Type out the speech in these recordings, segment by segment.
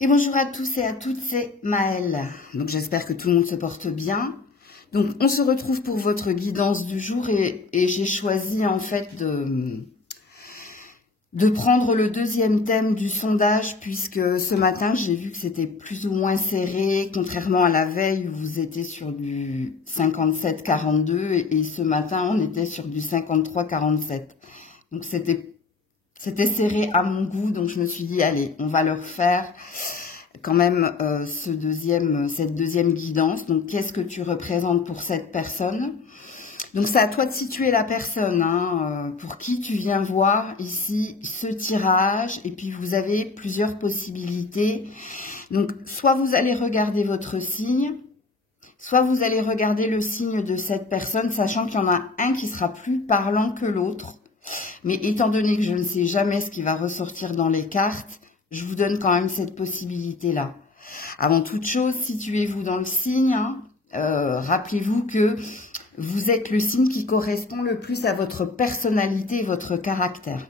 Et bonjour à tous et à toutes, c'est Maëlle. Donc j'espère que tout le monde se porte bien. Donc on se retrouve pour votre guidance du jour et j'ai choisi en fait de prendre le deuxième thème du sondage puisque ce matin j'ai vu que c'était plus ou moins serré, contrairement à la veille où vous étiez sur du 57-42 et ce matin on était sur du 53-47. Donc c'était serré à mon goût, donc je me suis dit allez, on va le refaire quand même cette deuxième guidance. Donc qu'est-ce que tu représentes pour cette personne? Donc c'est à toi de situer la personne pour qui tu viens voir ici ce tirage, et puis vous avez plusieurs possibilités. Donc soit vous allez regarder votre signe, soit vous allez regarder le signe de cette personne, sachant qu'il y en a un qui sera plus parlant que l'autre. Mais étant donné que je ne sais jamais ce qui va ressortir dans les cartes, je vous donne quand même cette possibilité-là. Avant toute chose, situez-vous dans le signe. Rappelez-vous que vous êtes le signe qui correspond le plus à votre personnalité et votre caractère.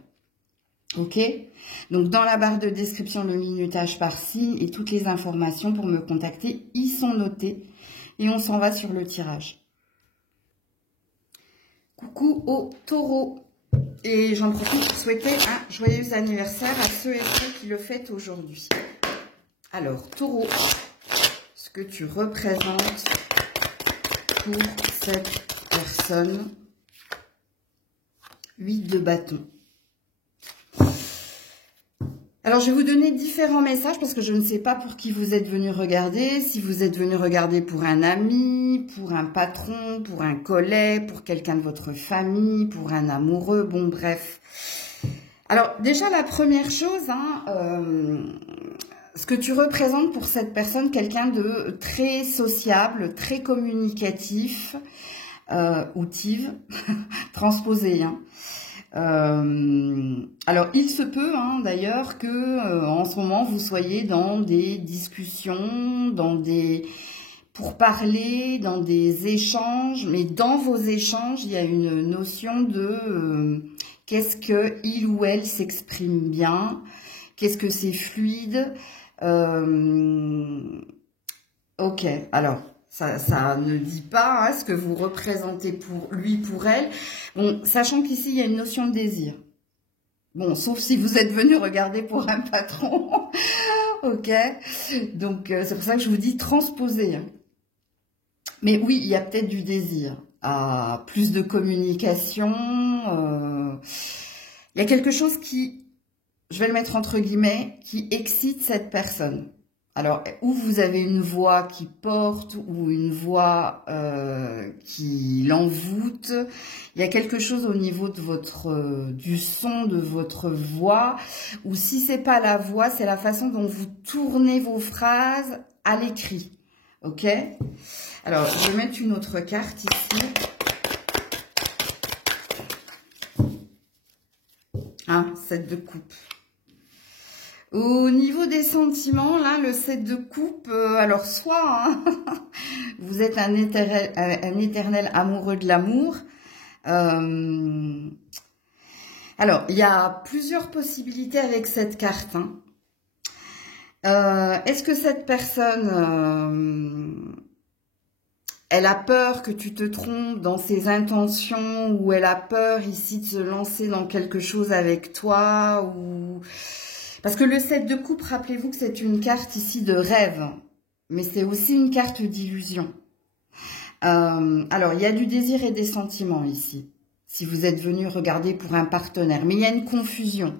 Ok? Donc, dans la barre de description, le minutage par signe et toutes les informations pour me contacter, y sont notées. Et on s'en va sur le tirage. Coucou aux taureaux. Et j'en profite pour souhaiter un joyeux anniversaire à ceux et celles qui le fêtent aujourd'hui. Alors, taureau, ce que tu représentes pour cette personne. 8 de bâton. Alors, je vais vous donner différents messages parce que je ne sais pas pour qui vous êtes venu regarder. Si vous êtes venu regarder pour un ami, pour un patron, pour un collègue, pour quelqu'un de votre famille, pour un amoureux, bon bref. Alors, déjà, la première chose, ce que tu représentes pour cette personne, quelqu'un de très sociable, très communicatif, outive, transposé, alors, il se peut d'ailleurs que en ce moment vous soyez dans des discussions, pour parler, dans des échanges, mais dans vos échanges, il y a une notion de qu'est-ce que il ou elle s'exprime bien, qu'est-ce que c'est fluide. Ok, alors. Ça ne dit pas ce que vous représentez pour lui, pour elle. Bon, sachant qu'ici, il y a une notion de désir. Bon, sauf si vous êtes venu regarder pour un patron. Ok. Donc, c'est pour ça que je vous dis transposer. Mais oui, il y a peut-être du désir. Plus de communication. Il y a quelque chose qui, je vais le mettre entre guillemets, qui excite cette personne. Alors, ou vous avez une voix qui porte ou une voix qui l'envoûte. Il y a quelque chose au niveau de du son de votre voix. Ou si c'est pas la voix, c'est la façon dont vous tournez vos phrases à l'écrit. Ok? Alors, je vais mettre une autre carte ici. 7 de coupe. Au niveau des sentiments, là, le 7 de coupe, alors soit vous êtes un éternel amoureux de l'amour. Alors, il y a plusieurs possibilités avec cette carte. Est-ce que cette personne, elle a peur que tu te trompes dans ses intentions, ou elle a peur ici de se lancer dans quelque chose avec toi, ou... Parce que le 7 de coupe, rappelez-vous que c'est une carte ici de rêve, mais c'est aussi une carte d'illusion. Alors, il y a du désir et des sentiments ici, si vous êtes venu regarder pour un partenaire. Mais il y a une confusion.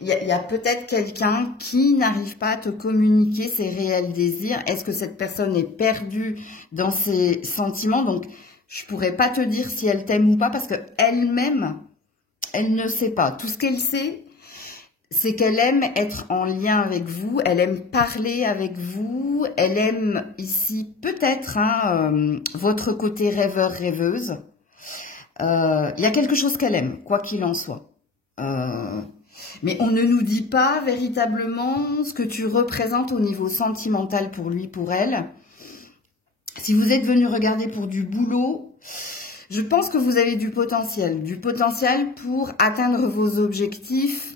Il y a peut-être quelqu'un qui n'arrive pas à te communiquer ses réels désirs. Est-ce que cette personne est perdue dans ses sentiments? Donc, je pourrais pas te dire si elle t'aime ou pas, parce qu'elle-même, elle ne sait pas. Tout ce qu'elle sait, c'est qu'elle aime être en lien avec vous, elle aime parler avec vous, elle aime ici peut-être votre côté rêveur-rêveuse. Il y a quelque chose qu'elle aime, quoi qu'il en soit. Mais on ne nous dit pas véritablement ce que tu représentes au niveau sentimental pour lui, pour elle. Si vous êtes venu regarder pour du boulot, je pense que vous avez du potentiel pour atteindre vos objectifs.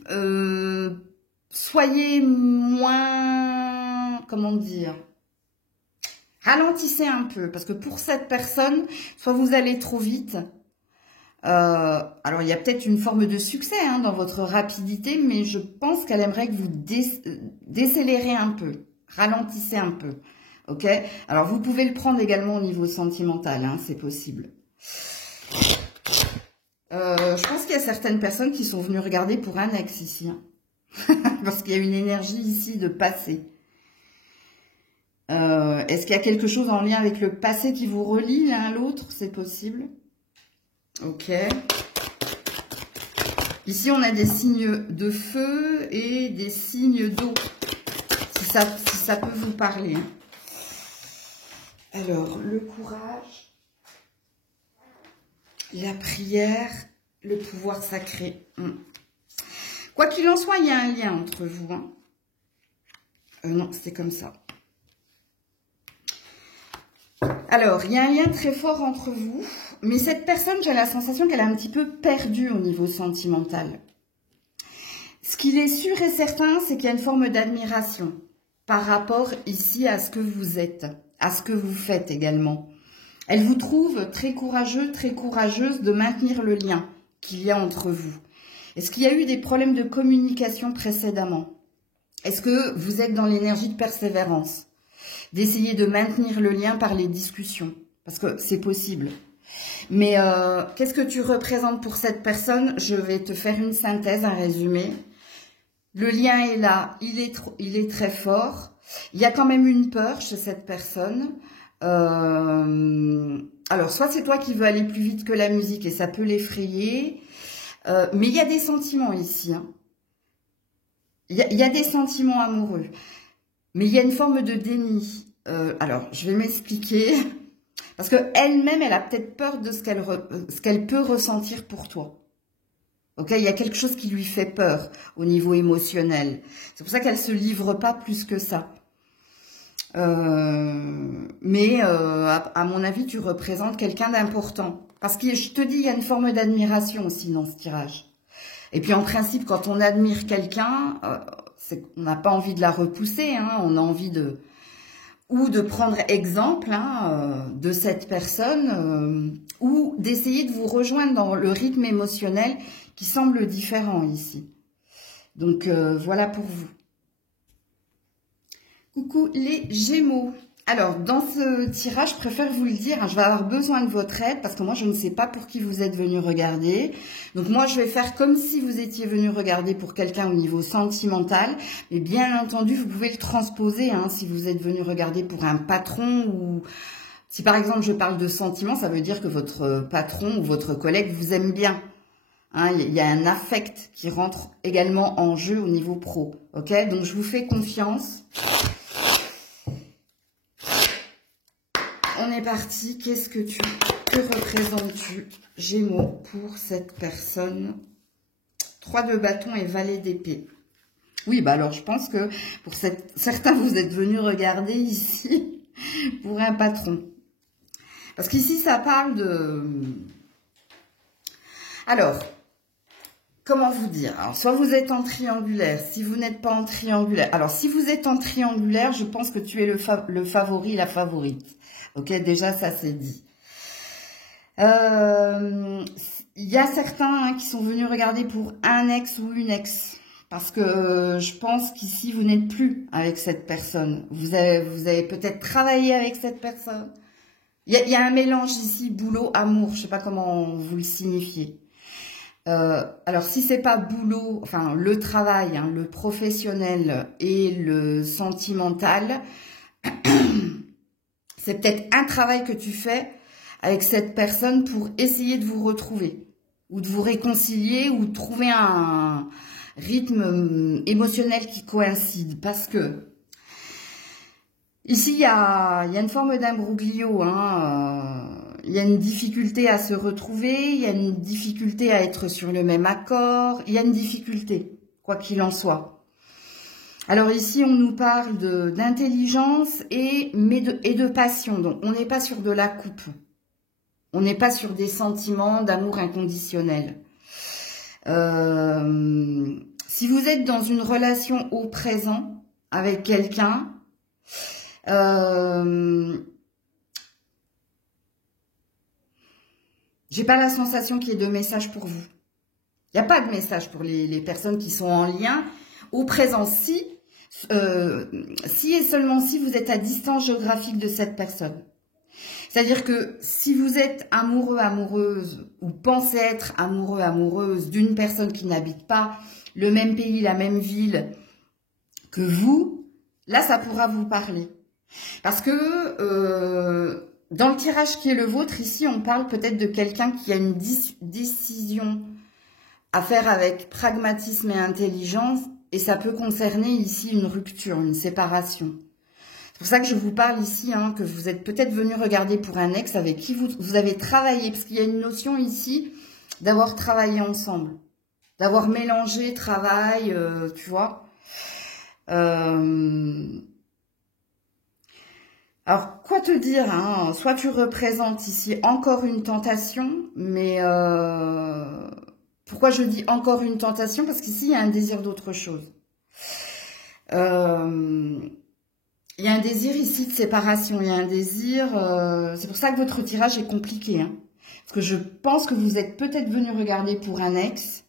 Soyez moins comment dire, ralentissez un peu, parce que pour cette personne, soit vous allez trop vite. Alors, il y a peut-être une forme de succès hein, dans votre rapidité, mais je pense qu'elle aimerait que vous décélérez un peu, ralentissez un peu. Ok? Alors, vous pouvez le prendre également au niveau sentimental, hein, c'est possible. Je pense qu'il y a certaines personnes qui sont venues regarder pour un ex ici. Hein. Parce qu'il y a une énergie ici de passé. Est-ce qu'il y a quelque chose en lien avec le passé qui vous relie l'un à l'autre? C'est possible. Ok. Ici, on a des signes de feu et des signes d'eau. Si ça peut vous parler. Alors, le courage, la prière, le pouvoir sacré. Quoi qu'il en soit, il y a un lien entre vous. Hein. Non, c'est comme ça. Alors, il y a un lien très fort entre vous, mais cette personne, j'ai la sensation qu'elle a un petit peu perdu au niveau sentimental. Ce qu'il est sûr et certain, c'est qu'il y a une forme d'admiration par rapport ici à ce que vous êtes, à ce que vous faites également. Elle vous trouve très courageux, très courageuse de maintenir le lien qu'il y a entre vous. Est-ce qu'il y a eu des problèmes de communication précédemment? Est-ce que vous êtes dans l'énergie de persévérance? D'essayer de maintenir le lien par les discussions, parce que c'est possible. Mais qu'est-ce que tu représentes pour cette personne? Je vais te faire une synthèse, un résumé. Le lien est là, il est très fort. Il y a quand même une peur chez cette personne. Alors, soit c'est toi qui veux aller plus vite que la musique et ça peut l'effrayer, mais il y a des sentiments ici. Hein. Il y a des sentiments amoureux. Mais il y a une forme de déni. Alors, je vais m'expliquer. Parce qu'elle-même, elle a peut-être peur de ce qu'elle peut ressentir pour toi. Ok, il y a quelque chose qui lui fait peur au niveau émotionnel. C'est pour ça qu'elle ne se livre pas plus que ça. Mais à mon avis, tu représentes quelqu'un d'important. Parce que je te dis, il y a une forme d'admiration aussi dans ce tirage. Et puis en principe, quand on admire quelqu'un... on n'a pas envie de la repousser, hein, on a envie de prendre exemple hein, de cette personne ou d'essayer de vous rejoindre dans le rythme émotionnel qui semble différent ici. Donc voilà pour vous. Coucou les Gémeaux. Alors, dans ce tirage, je préfère vous le dire, hein, je vais avoir besoin de votre aide parce que moi, je ne sais pas pour qui vous êtes venu regarder. Donc, moi, je vais faire comme si vous étiez venu regarder pour quelqu'un au niveau sentimental. Mais bien entendu, vous pouvez le transposer hein, si vous êtes venu regarder pour un patron ou... Si par exemple, je parle de sentiments, ça veut dire que votre patron ou votre collègue vous aime bien. Hein, il y a un affect qui rentre également en jeu au niveau pro. Ok, donc, je vous fais confiance. On est parti. Que représentes-tu, Gémeaux, pour cette personne? 3 de bâton et valet d'épée. Oui, bah alors je pense que pour certains, vous êtes venus regarder ici pour un patron. Parce qu'ici, ça parle de... Alors, comment vous dire? Alors, soit vous êtes en triangulaire, si vous n'êtes pas en triangulaire. Alors, si vous êtes en triangulaire, je pense que tu es le favori, la favorite. Ok, déjà, ça c'est dit. Il y a certains hein, qui sont venus regarder pour un ex ou une ex. Parce que je pense qu'ici, vous n'êtes plus avec cette personne. Vous avez peut-être travaillé avec cette personne. Il y a un mélange ici, boulot, amour. Je ne sais pas comment vous le signifiez. Alors, si c'est pas boulot, enfin, le travail, hein, le professionnel et le sentimental... C'est peut-être un travail que tu fais avec cette personne pour essayer de vous retrouver ou de vous réconcilier ou de trouver un rythme émotionnel qui coïncide. Parce que ici, il y a une forme d'imbroglio. Hein, il y a une difficulté à se retrouver, il y a une difficulté à être sur le même accord, il y a une difficulté, quoi qu'il en soit. Alors ici, on nous parle d'intelligence et de passion. Donc, on n'est pas sur de la coupe. On n'est pas sur des sentiments d'amour inconditionnel. Si vous êtes dans une relation au présent avec quelqu'un, J'ai pas la sensation qu'il y ait de message pour vous. Il n'y a pas de message pour les personnes qui sont en lien au présent. Si et seulement si vous êtes à distance géographique de cette personne. C'est-à-dire que si vous êtes amoureux, amoureuse, ou pensez être amoureux, amoureuse d'une personne qui n'habite pas le même pays, la même ville que vous, là, ça pourra vous parler. Parce que dans le tirage qui est le vôtre, ici, on parle peut-être de quelqu'un qui a une décision à faire avec pragmatisme et intelligence, et ça peut concerner ici une rupture, une séparation. C'est pour ça que je vous parle ici, hein, que vous êtes peut-être venu regarder pour un ex avec qui vous avez travaillé, parce qu'il y a une notion ici d'avoir travaillé ensemble, d'avoir mélangé travail, tu vois. Alors, quoi te dire, hein, soit tu représentes ici encore une tentation, mais pourquoi je dis encore une tentation? Parce qu'ici, il y a un désir d'autre chose. Il y a un désir ici de séparation, il y a un désir... c'est pour ça que votre tirage est compliqué. Hein, parce que je pense que vous êtes peut-être venu regarder pour un ex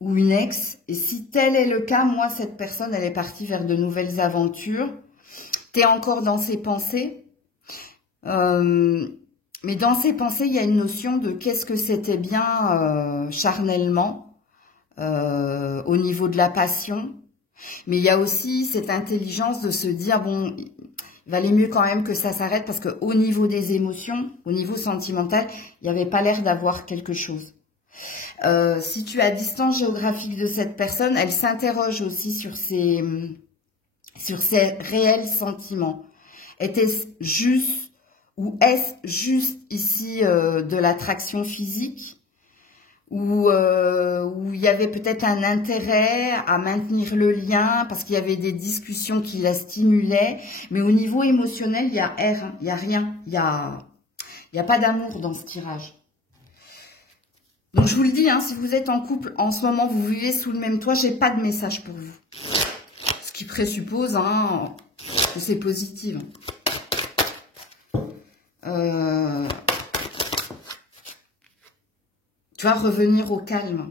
ou une ex. Et si tel est le cas, moi, cette personne, elle est partie vers de nouvelles aventures. Tu es encore dans ses pensées. Mais dans ses pensées, il y a une notion de qu'est-ce que c'était bien charnellement au niveau de la passion. Mais il y a aussi cette intelligence de se dire, bon, il valait mieux quand même que ça s'arrête parce qu'au niveau des émotions, au niveau sentimental, il n'y avait pas l'air d'avoir quelque chose. Si tu es à distance géographique de cette personne, elle s'interroge aussi sur ses réels sentiments. Était-ce juste ou est-ce juste ici de l'attraction physique? Où il y avait peut-être un intérêt à maintenir le lien parce qu'il y avait des discussions qui la stimulaient. Mais au niveau émotionnel, il y a R, hein, il n'y a rien. Il y a pas d'amour dans ce tirage. Donc je vous le dis, hein, si vous êtes en couple, en ce moment, vous vivez sous le même toit, j'ai pas de message pour vous. Ce qui présuppose hein, que c'est positif. Tu vas revenir au calme.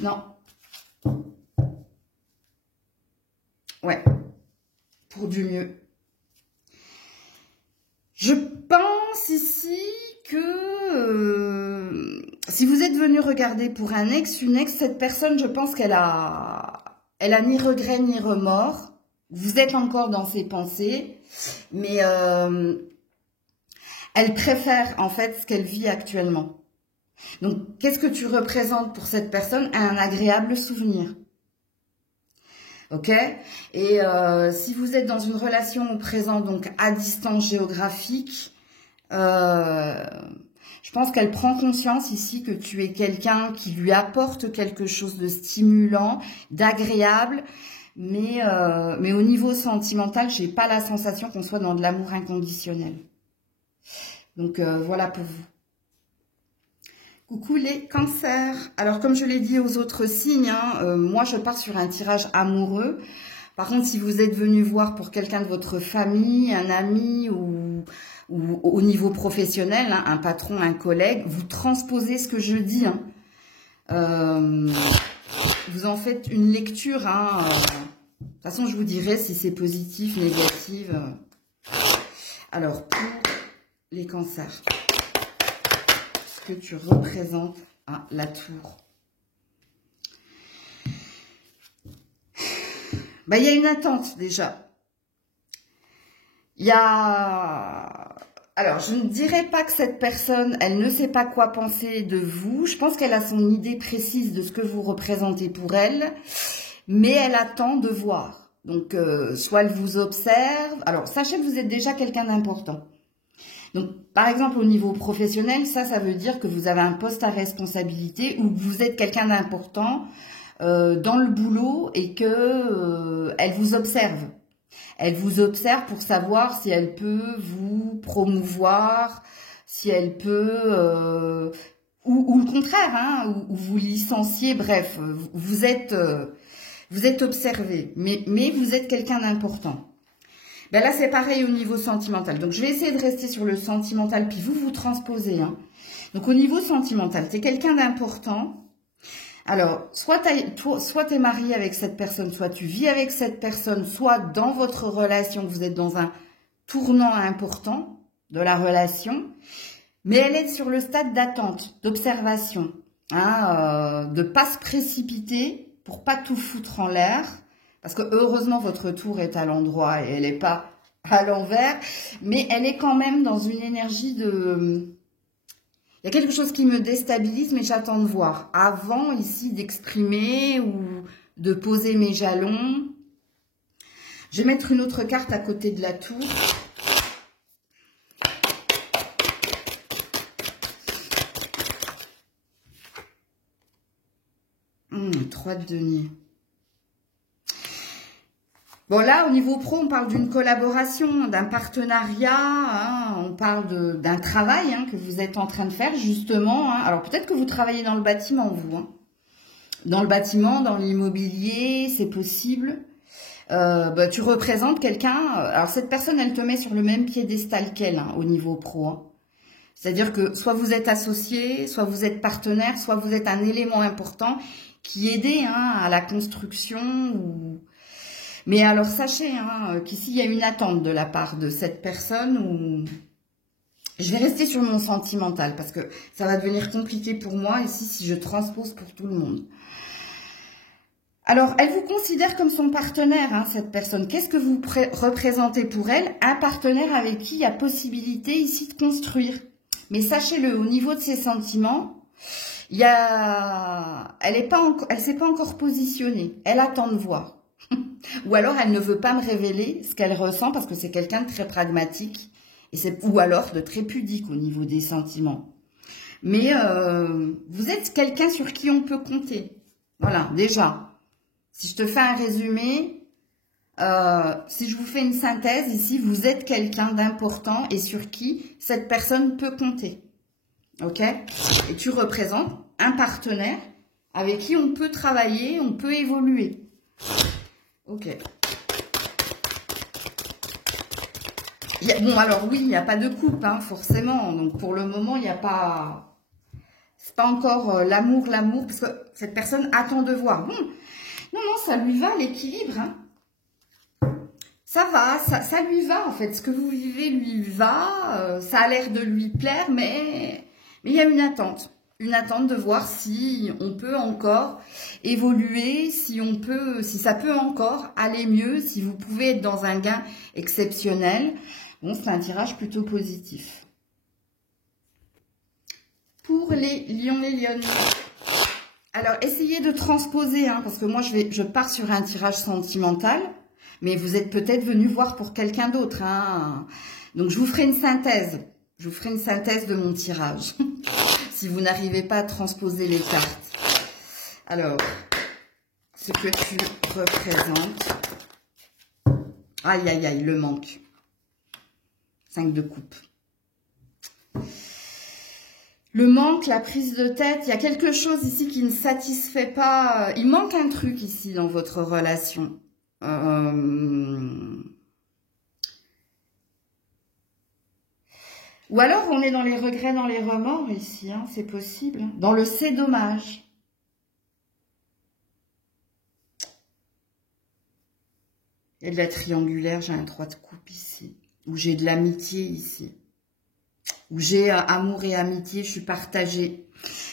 Non. Ouais. Pour du mieux. Je pense ici que si vous êtes venu regarder pour un ex, une ex, cette personne, je pense qu'elle a ni regret ni remords. Vous êtes encore dans ses pensées, mais elle préfère en fait ce qu'elle vit actuellement. Donc, qu'est-ce que tu représentes pour cette personne? Un agréable souvenir. Ok? Et si vous êtes dans une relation au présent, donc à distance géographique, je pense qu'elle prend conscience ici que tu es quelqu'un qui lui apporte quelque chose de stimulant, d'agréable, mais au niveau sentimental, j'ai pas la sensation qu'on soit dans de l'amour inconditionnel. Donc, voilà pour vous. Coucou les cancers. Alors comme je l'ai dit aux autres signes, hein, moi je pars sur un tirage amoureux. Par contre, si vous êtes venu voir pour quelqu'un de votre famille, un ami ou au niveau professionnel, hein, un patron, un collègue, vous transposez ce que je dis. Hein. Vous en faites une lecture. Hein, de toute façon, je vous dirai si c'est positif, négatif. Alors, pour les cancers. Que tu représentes à la tour. Bah, il y a une attente déjà. Il y a... Alors, je ne dirais pas que cette personne, elle ne sait pas quoi penser de vous. Je pense qu'elle a son idée précise de ce que vous représentez pour elle, mais elle attend de voir. Donc, soit elle vous observe. Alors, sachez que vous êtes déjà quelqu'un d'important. Donc, par exemple, au niveau professionnel, ça veut dire que vous avez un poste à responsabilité ou que vous êtes quelqu'un d'important dans le boulot et que elle vous observe. Elle vous observe pour savoir si elle peut vous promouvoir, si elle peut... ou le contraire, hein, ou vous licencier, bref, vous êtes observé, mais vous êtes quelqu'un d'important. Ben là, c'est pareil au niveau sentimental. Donc, je vais essayer de rester sur le sentimental, puis vous transposez. Hein. Donc, au niveau sentimental, tu es quelqu'un d'important. Alors, soit tu es marié avec cette personne, soit tu vis avec cette personne, soit dans votre relation, vous êtes dans un tournant important de la relation, mais elle est sur le stade d'attente, d'observation, hein, de pas se précipiter pour pas tout foutre en l'air, parce que heureusement votre tour est à l'endroit et elle n'est pas à l'envers, mais elle est quand même dans une énergie de... Il y a quelque chose qui me déstabilise, mais j'attends de voir. Avant, ici, d'exprimer ou de poser mes jalons. Je vais mettre une autre carte à côté de la tour. 3 de denier. Bon, là, au niveau pro, on parle d'une collaboration, d'un partenariat, hein, on parle d'un travail hein, que vous êtes en train de faire, justement. Hein. Alors, peut-être que vous travaillez dans le bâtiment, vous. Hein. Dans le bâtiment, dans l'immobilier, c'est possible. Bah, tu représentes quelqu'un. Alors, cette personne, elle te met sur le même piédestal qu'elle, hein, au niveau pro. Hein. C'est-à-dire que soit vous êtes associé, soit vous êtes partenaire, soit vous êtes un élément important qui aidait hein, à la construction ou... Mais alors, sachez hein, qu'ici, il y a une attente de la part de cette personne où... Je vais rester sur mon sentimental parce que ça va devenir compliqué pour moi ici si je transpose pour tout le monde. Alors, elle vous considère comme son partenaire, hein, cette personne. Qu'est-ce que vous représentez pour elle? Un partenaire avec qui il y a possibilité ici de construire. Mais sachez-le, au niveau de ses sentiments, il y a... elle s'est pas encore positionnée. Elle attend de voir. Ou alors, elle ne veut pas me révéler ce qu'elle ressent parce que c'est quelqu'un de très pragmatique. Ou alors de très pudique au niveau des sentiments. Mais vous êtes quelqu'un sur qui on peut compter. Voilà, déjà. Si je te fais un résumé, si je vous fais une synthèse, ici, vous êtes quelqu'un d'important et sur qui cette personne peut compter. Ok? Et tu représentes un partenaire avec qui on peut travailler, on peut évoluer. Ok. Bon, alors oui, il n'y a pas de couple, hein, forcément. Donc, pour le moment, il n'y a pas... C'est pas encore l'amour, parce que cette personne attend de voir. Bon, non, ça lui va, l'équilibre. Hein. Ça va, ça lui va, en fait. Ce que vous vivez lui va. Ça a l'air de lui plaire, mais il y a une attente. Une attente de voir si on peut encore évoluer, si ça peut encore aller mieux, si vous pouvez être dans un gain exceptionnel. Bon, c'est un tirage plutôt positif. Pour les lions et lionnes. Alors, essayez de transposer, hein, parce que moi, je pars sur un tirage sentimental, mais vous êtes peut-être venu voir pour quelqu'un d'autre. Hein. Donc, je vous ferai une synthèse. Je vous ferai une synthèse de mon tirage. Si vous n'arrivez pas à transposer les cartes. Alors, ce que tu représentes. Aïe, aïe, aïe, le manque. 5 de coupe. Le manque, la prise de tête, il y a quelque chose ici qui ne satisfait pas. Il manque un truc ici dans votre relation. Ou alors on est dans les regrets, dans les remords ici, hein, c'est possible. Dans le c'est dommage. Il y a de la triangulaire, j'ai un 3 de coupe ici. Ou j'ai de l'amitié ici. Où j'ai amour et amitié, je suis partagée.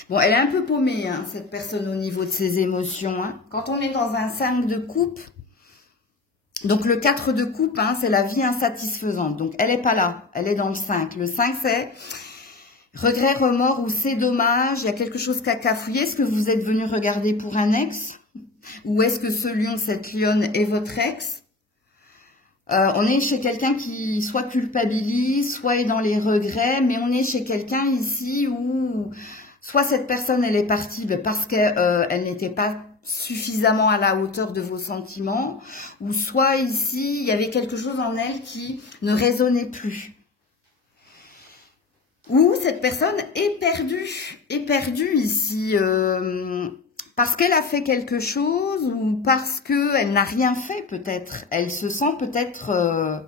Bon, elle est un peu paumée, hein, cette personne, au niveau de ses émotions. Hein. Quand on est dans un 5 de coupe, donc le 4 de coupe, hein, c'est la vie insatisfaisante. Donc, elle n'est pas là, elle est dans le 5. Le 5, c'est regret, remords ou c'est dommage. Il y a quelque chose qui a cafouillé. Est-ce que vous êtes venu regarder pour un ex? Ou est-ce que ce lion, cette lionne est votre ex? On est chez quelqu'un qui soit culpabilise, soit est dans les regrets, mais on est chez quelqu'un ici où soit cette personne, elle est partie parce qu'elle n'était pas suffisamment à la hauteur de vos sentiments, ou soit ici, il y avait quelque chose en elle qui ne résonnait plus. Ou cette personne est perdue ici, parce qu'elle a fait quelque chose ou parce qu'elle n'a rien fait peut-être. Elle se sent peut-être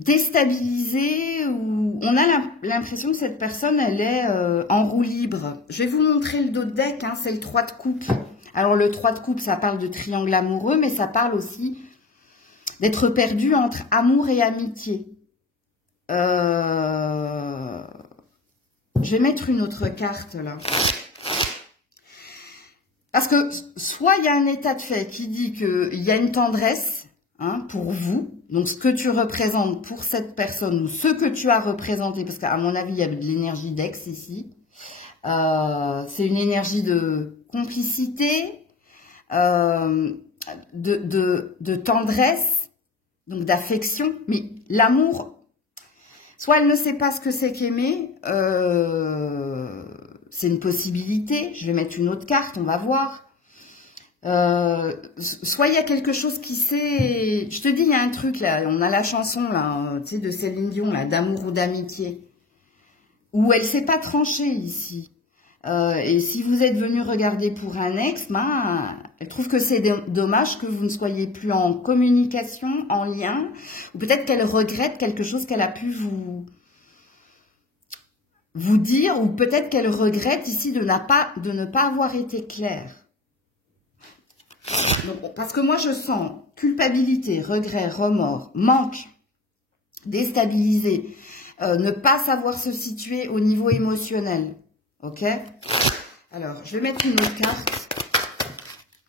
déstabilisé, ou on a l'impression que cette personne, elle est en roue libre. Je vais vous montrer le dos de deck, hein, c'est le 3 de coupe. Alors le 3 de coupe, ça parle de triangle amoureux, mais ça parle aussi d'être perdu entre amour et amitié. Je vais mettre une autre carte là. Parce que soit il y a un état de fait qui dit qu'il y a une tendresse, hein, pour vous, donc ce que tu représentes pour cette personne ou ce que tu as représenté, parce qu'à mon avis il y a de l'énergie d'ex ici, c'est une énergie de complicité, de tendresse, donc d'affection, mais l'amour, soit elle ne sait pas ce que c'est qu'aimer, c'est une possibilité. Je vais mettre une autre carte, on va voir. Soit il y a quelque chose qui sait... Je te dis, il y a un truc là, on a la chanson là, tu sais, de Céline Dion, là, d'amour ou d'amitié, où elle ne s'est pas tranchée ici. Et si vous êtes venu regarder pour un ex, ben, elle trouve que c'est dommage que vous ne soyez plus en communication, en lien, ou peut-être qu'elle regrette quelque chose qu'elle a pu vous dire, ou peut-être qu'elle regrette ici de ne pas avoir été claire. Donc, parce que moi je sens culpabilité, regret, remords, manque, déstabilisé, ne pas savoir se situer au niveau émotionnel. Ok? Alors, je vais mettre une autre carte.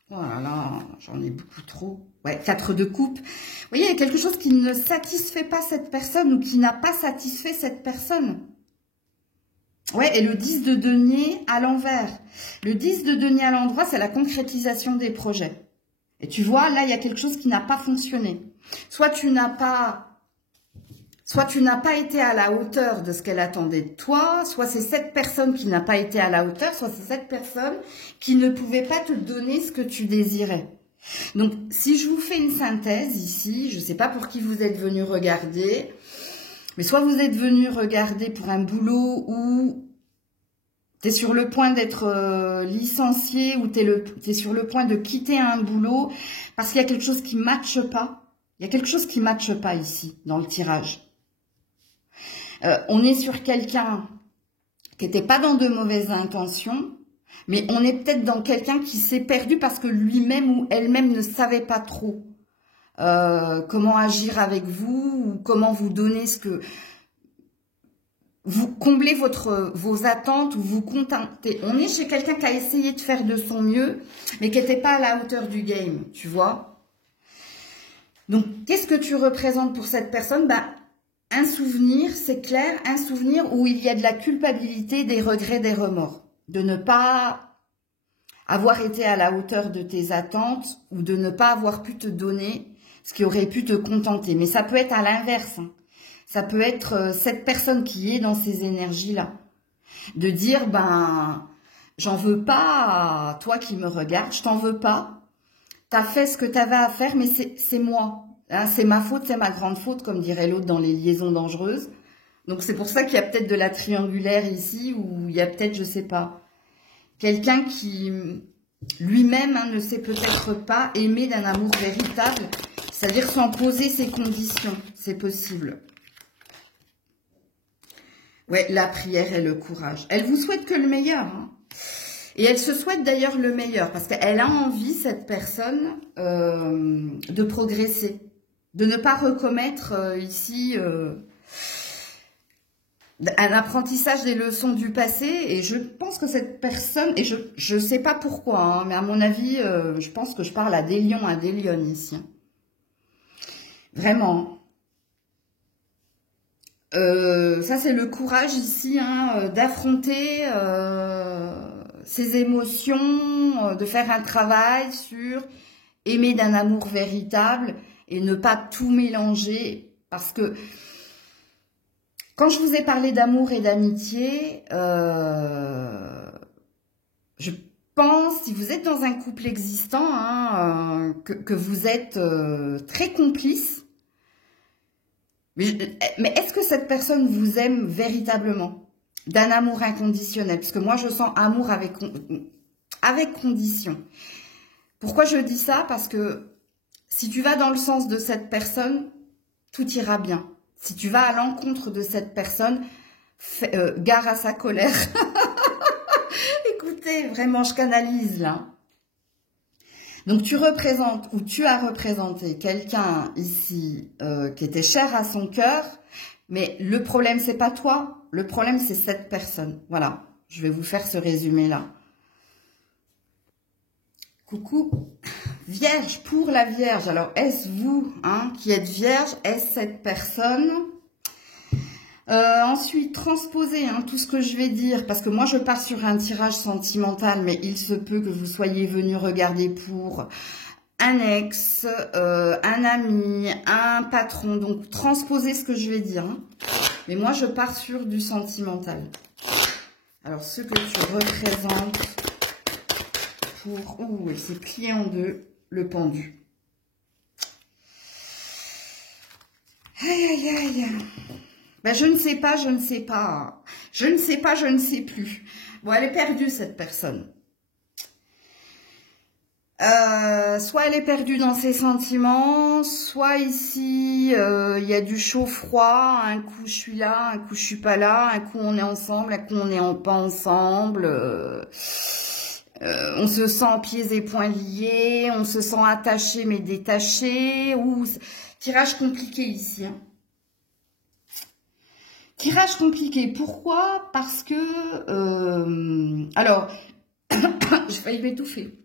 Voilà, j'en ai beaucoup trop. Ouais, 4 de coupe. Vous voyez, il y a quelque chose qui ne satisfait pas cette personne ou qui n'a pas satisfait cette personne. Ouais, et le 10 de denier à l'envers. Le 10 de denier à l'endroit, c'est la concrétisation des projets. Et tu vois, là, il y a quelque chose qui n'a pas fonctionné. Soit tu n'as pas été à la hauteur de ce qu'elle attendait de toi, soit c'est cette personne qui n'a pas été à la hauteur, soit c'est cette personne qui ne pouvait pas te donner ce que tu désirais. Donc, si je vous fais une synthèse ici, je ne sais pas pour qui vous êtes venu regarder, mais soit vous êtes venu regarder pour un boulot où tu es sur le point d'être licencié, ou tu es sur le point de quitter un boulot parce qu'il y a quelque chose qui ne matche pas. Il y a quelque chose qui ne matche pas ici, dans le tirage. On est sur quelqu'un qui n'était pas dans de mauvaises intentions, mais on est peut-être dans quelqu'un qui s'est perdu parce que lui-même ou elle-même ne savait pas trop comment agir avec vous, ou comment vous donner ce que... Vous comblez vos attentes ou vous contentez. On est chez quelqu'un qui a essayé de faire de son mieux, mais qui n'était pas à la hauteur du game, tu vois. Donc, qu'est-ce que tu représentes pour cette personne? Bah, un souvenir, c'est clair, un souvenir où il y a de la culpabilité, des regrets, des remords. De ne pas avoir été à la hauteur de tes attentes, ou de ne pas avoir pu te donner ce qui aurait pu te contenter. Mais ça peut être à l'inverse, hein. Ça peut être cette personne qui est dans ces énergies-là. De dire, ben, j'en veux pas à toi qui me regarde, je t'en veux pas. T'as fait ce que t'avais à faire, mais c'est moi. Hein, c'est ma faute, c'est ma grande faute, comme dirait l'autre dans les liaisons dangereuses. Donc c'est pour ça qu'il y a peut-être de la triangulaire ici, ou il y a peut-être, je sais pas, quelqu'un qui lui-même, hein, ne sait peut-être pas aimer d'un amour véritable, c'est-à-dire sans poser ses conditions. C'est possible. Ouais, la prière et le courage. Elle vous souhaite que le meilleur, hein. Et elle se souhaite d'ailleurs le meilleur, parce qu'elle a envie, cette personne, de progresser, de ne pas recommettre ici un apprentissage des leçons du passé. Et je pense que cette personne, et je sais pas pourquoi, hein, mais à mon avis, je pense que je parle à des lions, à des lionnes ici. Vraiment. Ça, c'est le courage ici, hein, d'affronter ses émotions, de faire un travail sur aimer d'un amour véritable et ne pas tout mélanger. Parce que quand je vous ai parlé d'amour et d'amitié, je pense, si vous êtes dans un couple existant, hein, que vous êtes très complice. Mais est-ce que cette personne vous aime véritablement? D'un amour inconditionnel? Parce que moi, je sens amour avec condition. Pourquoi je dis ça? Parce que si tu vas dans le sens de cette personne, tout ira bien. Si tu vas à l'encontre de cette personne, gare à sa colère. Écoutez, vraiment, je canalise là. Donc, tu représentes ou tu as représenté quelqu'un ici qui était cher à son cœur, mais le problème, c'est pas toi. Le problème, c'est cette personne. Voilà, je vais vous faire ce résumé-là. Coucou, Vierge, pour la Vierge. Alors, est-ce vous qui êtes Vierge? Est-ce cette personne? Ensuite, transposer tout ce que je vais dire, parce que moi, je pars sur un tirage sentimental, mais il se peut que vous soyez venu regarder pour un ex, un ami, un patron. Donc, transposez ce que je vais dire. Mais moi, je pars sur du sentimental. Alors, ce que tu représentes pour... Ouh, il s'est plié en deux, le pendu. Aïe, aïe, aïe. Ben, je ne sais pas, je ne sais pas. Je ne sais pas, je ne sais plus. Bon, elle est perdue, cette personne. Soit elle est perdue dans ses sentiments, soit ici, il y a du chaud-froid. Un coup, je suis là, un coup, je suis pas là. Un coup, on est ensemble, un coup, on n'est pas ensemble. On se sent pieds et poings liés, on se sent attaché mais détaché. Ouh, tirage compliqué ici, Tirage compliqué. Pourquoi? Parce que... alors, j'ai failli m'étouffer.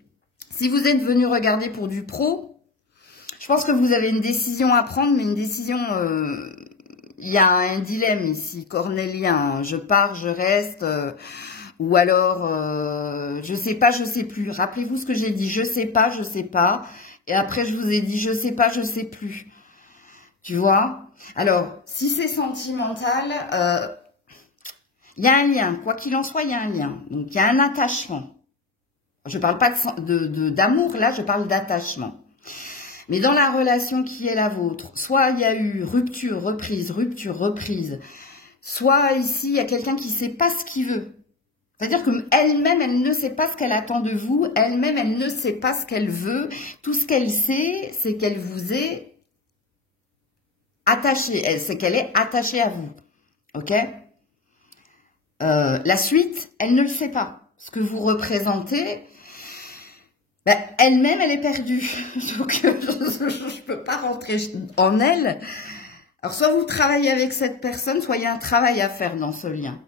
Si vous êtes venu regarder pour du pro, je pense que vous avez une décision à prendre, mais une décision... il y a un dilemme ici, cornélien. Je pars, je reste... ou alors, je sais pas, je sais plus. Rappelez-vous ce que j'ai dit, je sais pas, je sais pas. Et après, je vous ai dit, je sais pas, je sais plus. Tu vois? Alors, si c'est sentimental, il y a un lien. Quoi qu'il en soit, il y a un lien. Donc, il y a un attachement. Je parle pas d'amour, là, je parle d'attachement. Mais dans la relation qui est la vôtre, soit il y a eu rupture, reprise, soit ici, il y a quelqu'un qui sait pas ce qu'il veut. C'est-à-dire qu'elle-même, elle ne sait pas ce qu'elle attend de vous. Elle-même, elle ne sait pas ce qu'elle veut. Tout ce qu'elle sait, c'est qu'elle vous est attachée. C'est qu'elle est attachée à vous. Ok? La suite, elle ne le sait pas. Ce que vous représentez, ben, elle-même, elle est perdue. Donc, je ne peux pas rentrer en elle. Alors, soit vous travaillez avec cette personne, soit il y a un travail à faire dans ce lien.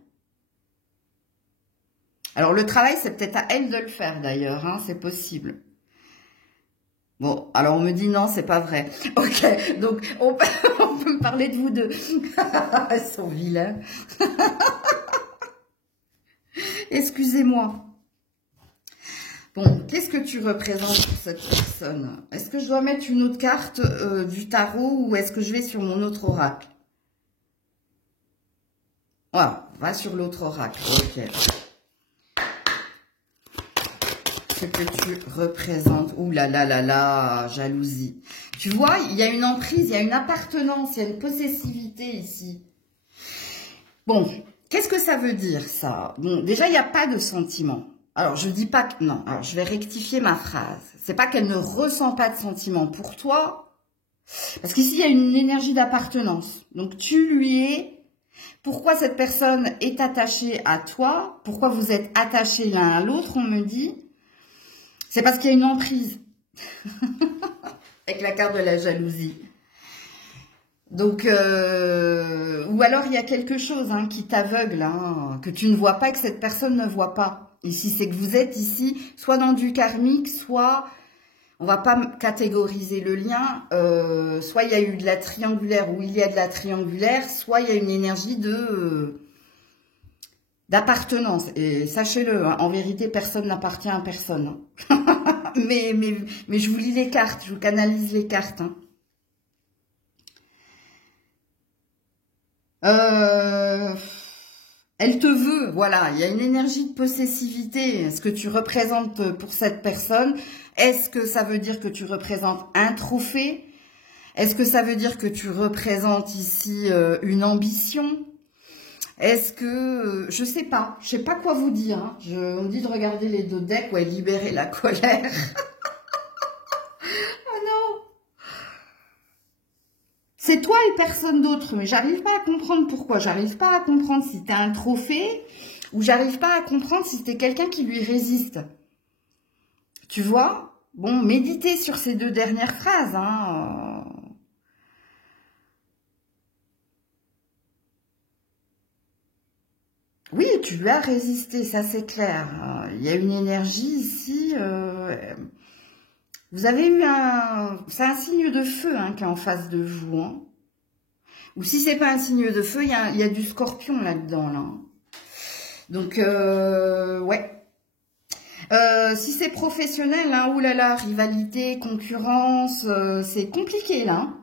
Alors, le travail, c'est peut-être à elle de le faire, d'ailleurs. C'est possible. Bon, alors on me dit non, c'est pas vrai. Ok, donc on peut me parler de vous deux. Ils sont vilains. Excusez-moi. Bon, qu'est-ce que tu représentes pour cette personne? Est-ce que je dois mettre une autre carte du tarot ou est-ce que je vais sur mon autre oracle? Voilà, va sur l'autre oracle. Ok. Ce que tu représentes. Ouh là là là là, jalousie. Tu vois, il y a une emprise, il y a une appartenance, il y a une possessivité ici. Bon, qu'est-ce que ça veut dire ça? Bon, déjà, il n'y a pas de sentiment. Alors, je dis pas que... Non, alors je vais rectifier ma phrase. C'est pas qu'elle ne ressent pas de sentiment pour toi. Parce qu'ici, il y a une énergie d'appartenance. Donc, tu lui es... Pourquoi cette personne est attachée à toi? Pourquoi vous êtes attachés l'un à l'autre, on me dit? C'est parce qu'il y a une emprise. Avec la carte de la jalousie. Donc, ou alors il y a quelque chose qui t'aveugle, que tu ne vois pas et que cette personne ne voit pas. Ici, c'est que vous êtes ici, soit dans du karmique, soit, on va pas catégoriser le lien, soit il y a eu de la triangulaire ou il y a de la triangulaire, soit il y a une énergie d'appartenance. Et sachez-le, en vérité, personne n'appartient à personne. mais je vous lis les cartes, je vous canalise les cartes. Elle te veut, voilà, il y a une énergie de possessivité. Ce que tu représentes pour cette personne, est-ce que ça veut dire que tu représentes un trophée? Est-ce que ça veut dire que tu représentes ici une ambition? Est-ce que... je sais pas quoi vous dire. On me dit de regarder les deux decks, ouais, libérer la colère. Oh non! C'est toi et personne d'autre, mais j'arrive pas à comprendre pourquoi. J'arrive pas à comprendre si t'es un trophée ou j'arrive pas à comprendre si t'es quelqu'un qui lui résiste. Tu vois? Bon, méditez sur ces deux dernières phrases. Hein. Oui, tu lui as résisté, ça c'est clair. Il y a une énergie ici. Vous avez eu un... C'est un signe de feu hein, qui est en face de vous. Hein. Ou si c'est pas un signe de feu, il y a du scorpion là-dedans. Là. Donc, ouais. Si c'est professionnel, hein, oulala, rivalité, concurrence, c'est compliqué là. Hein.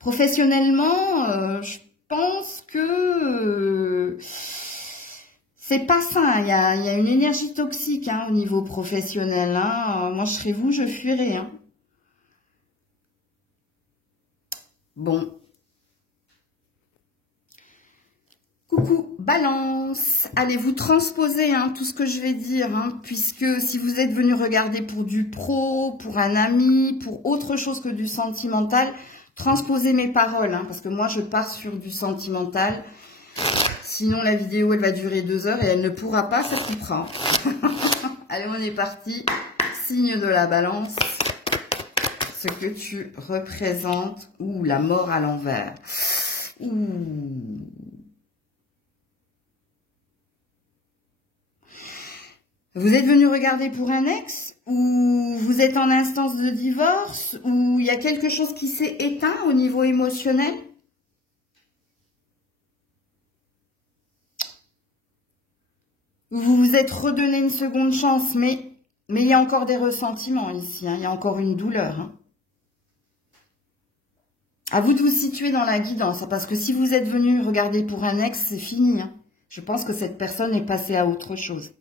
Professionnellement, je pense que c'est pas sain. Il y a une énergie toxique hein, au niveau professionnel. Hein. Moi, je serais vous, je fuirais. Hein. Bon. Coucou, balance. Allez, vous transposez hein, tout ce que je vais dire, hein, puisque si vous êtes venu regarder pour du pro, pour un ami, pour autre chose que du sentimental, transposez mes paroles, hein, parce que moi, je pars sur du sentimental. Sinon, la vidéo, elle va durer 2 heures et elle ne pourra pas, ça coupera. Allez, on est parti. Signe de la balance. Ce que tu représentes. Ouh, la mort à l'envers. Ouh. Vous êtes venu regarder pour un ex ou vous êtes en instance de divorce ou il y a quelque chose qui s'est éteint au niveau émotionnel? Vous vous êtes redonné une seconde chance, mais il y a encore des ressentiments ici, hein, il y a encore une douleur. Hein. À vous de vous situer dans la guidance, parce que si vous êtes venu regarder pour un ex, c'est fini. Hein. Je pense que cette personne est passée à autre chose.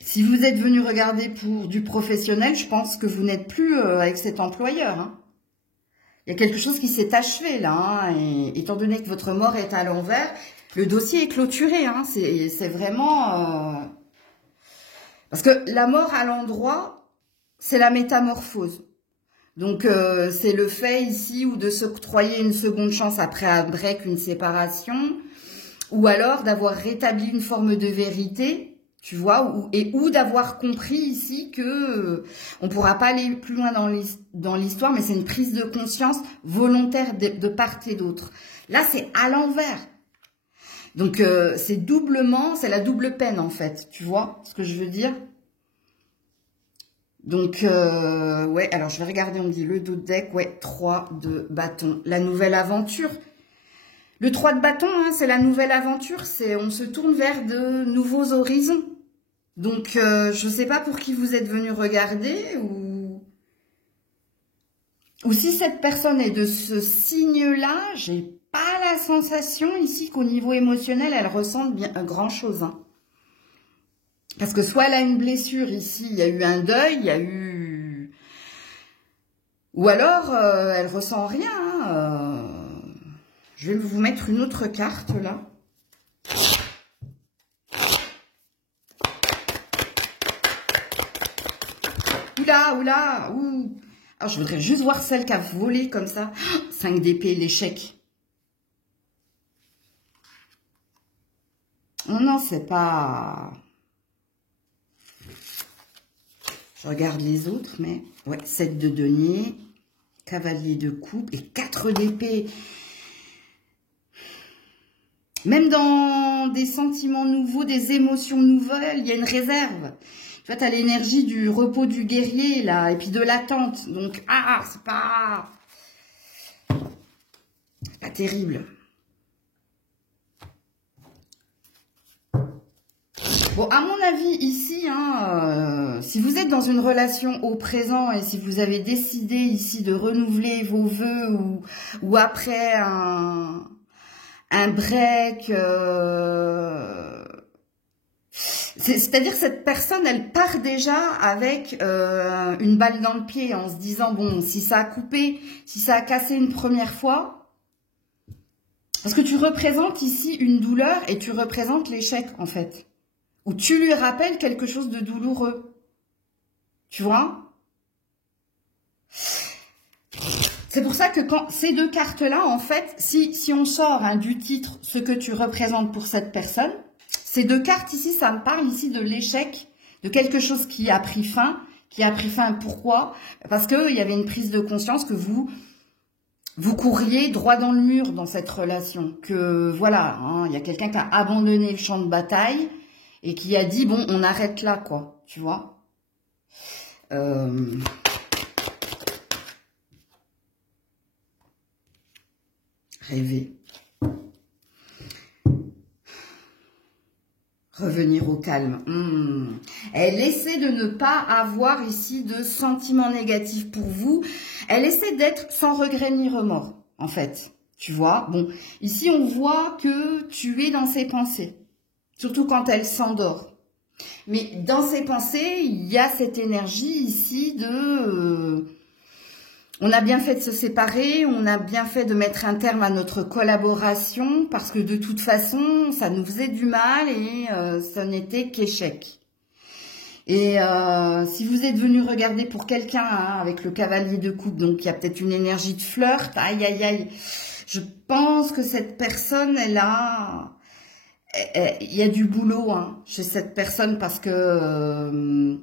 Si vous êtes venu regarder pour du professionnel, je pense que vous n'êtes plus avec cet employeur. Hein. Il y a quelque chose qui s'est achevé là, hein, et étant donné que votre mort est à l'envers, le dossier est clôturé. Hein, c'est vraiment... Parce que la mort à l'endroit, c'est la métamorphose. Donc, c'est le fait ici ou de s'octroyer une seconde chance après un break, une séparation, ou alors d'avoir rétabli une forme de vérité, tu vois, ou d'avoir compris ici que on pourra pas aller plus loin dans l'histoire, mais c'est une prise de conscience volontaire de part et d'autre. Là, c'est à l'envers. Donc, c'est doublement, c'est la double peine en fait, tu vois ce que je veux dire? Donc, ouais, alors je vais regarder, on me dit le dos de deck, ouais, 3 de bâton, la nouvelle aventure. Le 3 de bâton, hein, c'est la nouvelle aventure, on se tourne vers de nouveaux horizons. Donc, je ne sais pas pour qui vous êtes venu regarder ou si cette personne est de ce signe-là, j'ai pas la sensation ici qu'au niveau émotionnel, elle ressente bien grand-chose. Hein. Parce que soit elle a une blessure ici, il y a eu un deuil, il y a eu... Ou alors, elle ressent rien. Hein, Je vais vous mettre une autre carte, là. Oula, oula, ouh. Alors, je voudrais juste voir celle qui a volé comme ça. 5 d'épée, l'échec. Oh non, c'est pas... Je regarde les autres, mais... Ouais, 7 de denier, cavalier de coupe et 4 d'épée. Même dans des sentiments nouveaux, des émotions nouvelles, il y a une réserve. Tu vois, tu as l'énergie du repos du guerrier, là, et puis de l'attente. Donc, c'est pas terrible. Bon, à mon avis, ici, hein, si vous êtes dans une relation au présent et si vous avez décidé ici de renouveler vos vœux ou après un break... C'est-à-dire que cette personne, elle part déjà avec une balle dans le pied en se disant, bon, si ça a coupé, si ça a cassé une première fois, parce que tu représentes ici une douleur et tu représentes l'échec, en fait. Ou tu lui rappelles quelque chose de douloureux. Tu vois? C'est pour ça que quand ces deux cartes-là, en fait, si on sort hein, du titre ce que tu représentes pour cette personne, ces deux cartes ici, ça me parle ici de l'échec, de quelque chose qui a pris fin. Qui a pris fin, pourquoi? Parce qu'il y avait une prise de conscience que vous couriez droit dans le mur dans cette relation. Que voilà, hein, y a quelqu'un qui a abandonné le champ de bataille et qui a dit, bon, on arrête là, quoi, tu vois. Rêver. Revenir au calme. Elle essaie de ne pas avoir ici de sentiments négatifs pour vous. Elle essaie d'être sans regret ni remords, en fait. Tu vois? Bon, ici, on voit que tu es dans ses pensées. Surtout quand elle s'endort. Mais dans ses pensées, il y a cette énergie ici de... on a bien fait de se séparer, on a bien fait de mettre un terme à notre collaboration parce que de toute façon, ça nous faisait du mal et ça n'était qu'échec. Et si vous êtes venu regarder pour quelqu'un hein, avec le cavalier de coupe, donc il y a peut-être une énergie de flirt, aïe aïe aïe, je pense que cette personne, elle a... il y a du boulot hein, chez cette personne parce que...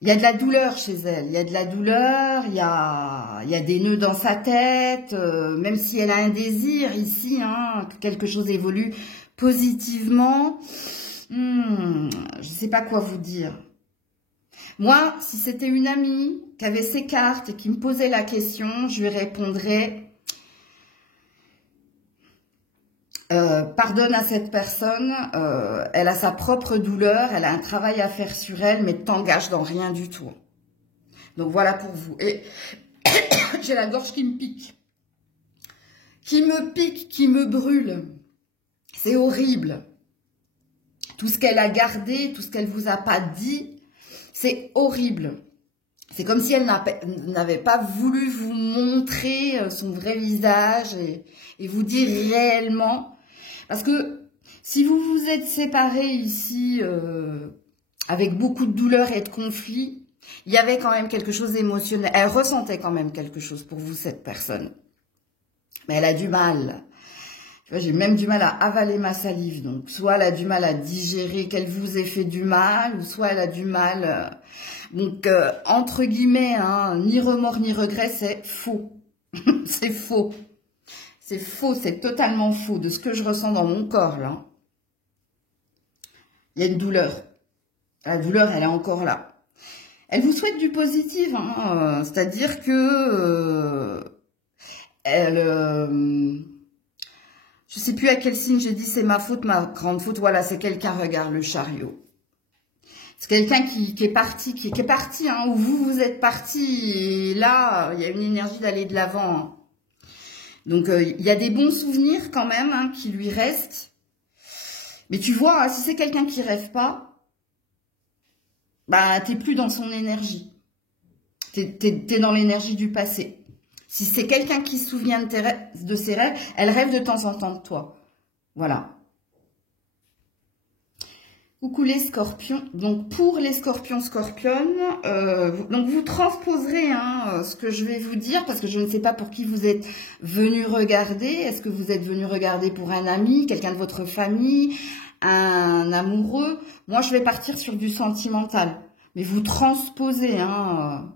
il y a de la douleur chez elle, il y a de la douleur, il y a des nœuds dans sa tête, même si elle a un désir ici, hein, que quelque chose évolue positivement. Je ne sais pas quoi vous dire. Moi, si c'était une amie qui avait ses cartes et qui me posait la question, je lui répondrais pardonne à cette personne, elle a sa propre douleur, elle a un travail à faire sur elle, mais t'engage dans rien du tout. Donc voilà pour vous. Et j'ai la gorge qui me pique, qui me brûle. C'est horrible. Tout ce qu'elle a gardé, tout ce qu'elle vous a pas dit, c'est horrible. C'est comme si elle n'avait pas voulu vous montrer son vrai visage et vous dire réellement. Parce que si vous vous êtes séparés ici avec beaucoup de douleur et de conflit, il y avait quand même quelque chose d'émotionnel. Elle ressentait quand même quelque chose pour vous, cette personne. Mais elle a du mal. J'ai même du mal à avaler ma salive. Donc, soit elle a du mal à digérer qu'elle vous ait fait du mal, ou soit elle a du mal... Donc, entre guillemets, hein, ni remords ni regrets, c'est faux. C'est faux. C'est faux, c'est totalement faux de ce que je ressens dans mon corps, là. Il y a une douleur. La douleur, elle est encore là. Elle vous souhaite du positif, hein, c'est-à-dire que... je sais plus à quel signe j'ai dit c'est ma faute, ma grande faute. Voilà, c'est quelqu'un, regarde le chariot. C'est quelqu'un qui est parti, qui est parti, hein, ou vous êtes parti, et là, il y a une énergie d'aller de l'avant. Hein. Donc, il y a des bons souvenirs quand même hein, qui lui restent. Mais tu vois, hein, si c'est quelqu'un qui rêve pas, bah, t'es plus dans son énergie. T'es dans l'énergie du passé. Si c'est quelqu'un qui se souvient de ses rêves, elle rêve de temps en temps de toi. Voilà. Coucou les scorpions. Donc pour les scorpions, scorpionnes, donc vous transposerez hein, ce que je vais vous dire parce que je ne sais pas pour qui vous êtes venu regarder. Est-ce que vous êtes venu regarder pour un ami, quelqu'un de votre famille, un amoureux? Moi, je vais partir sur du sentimental. Mais vous transposez. Hein,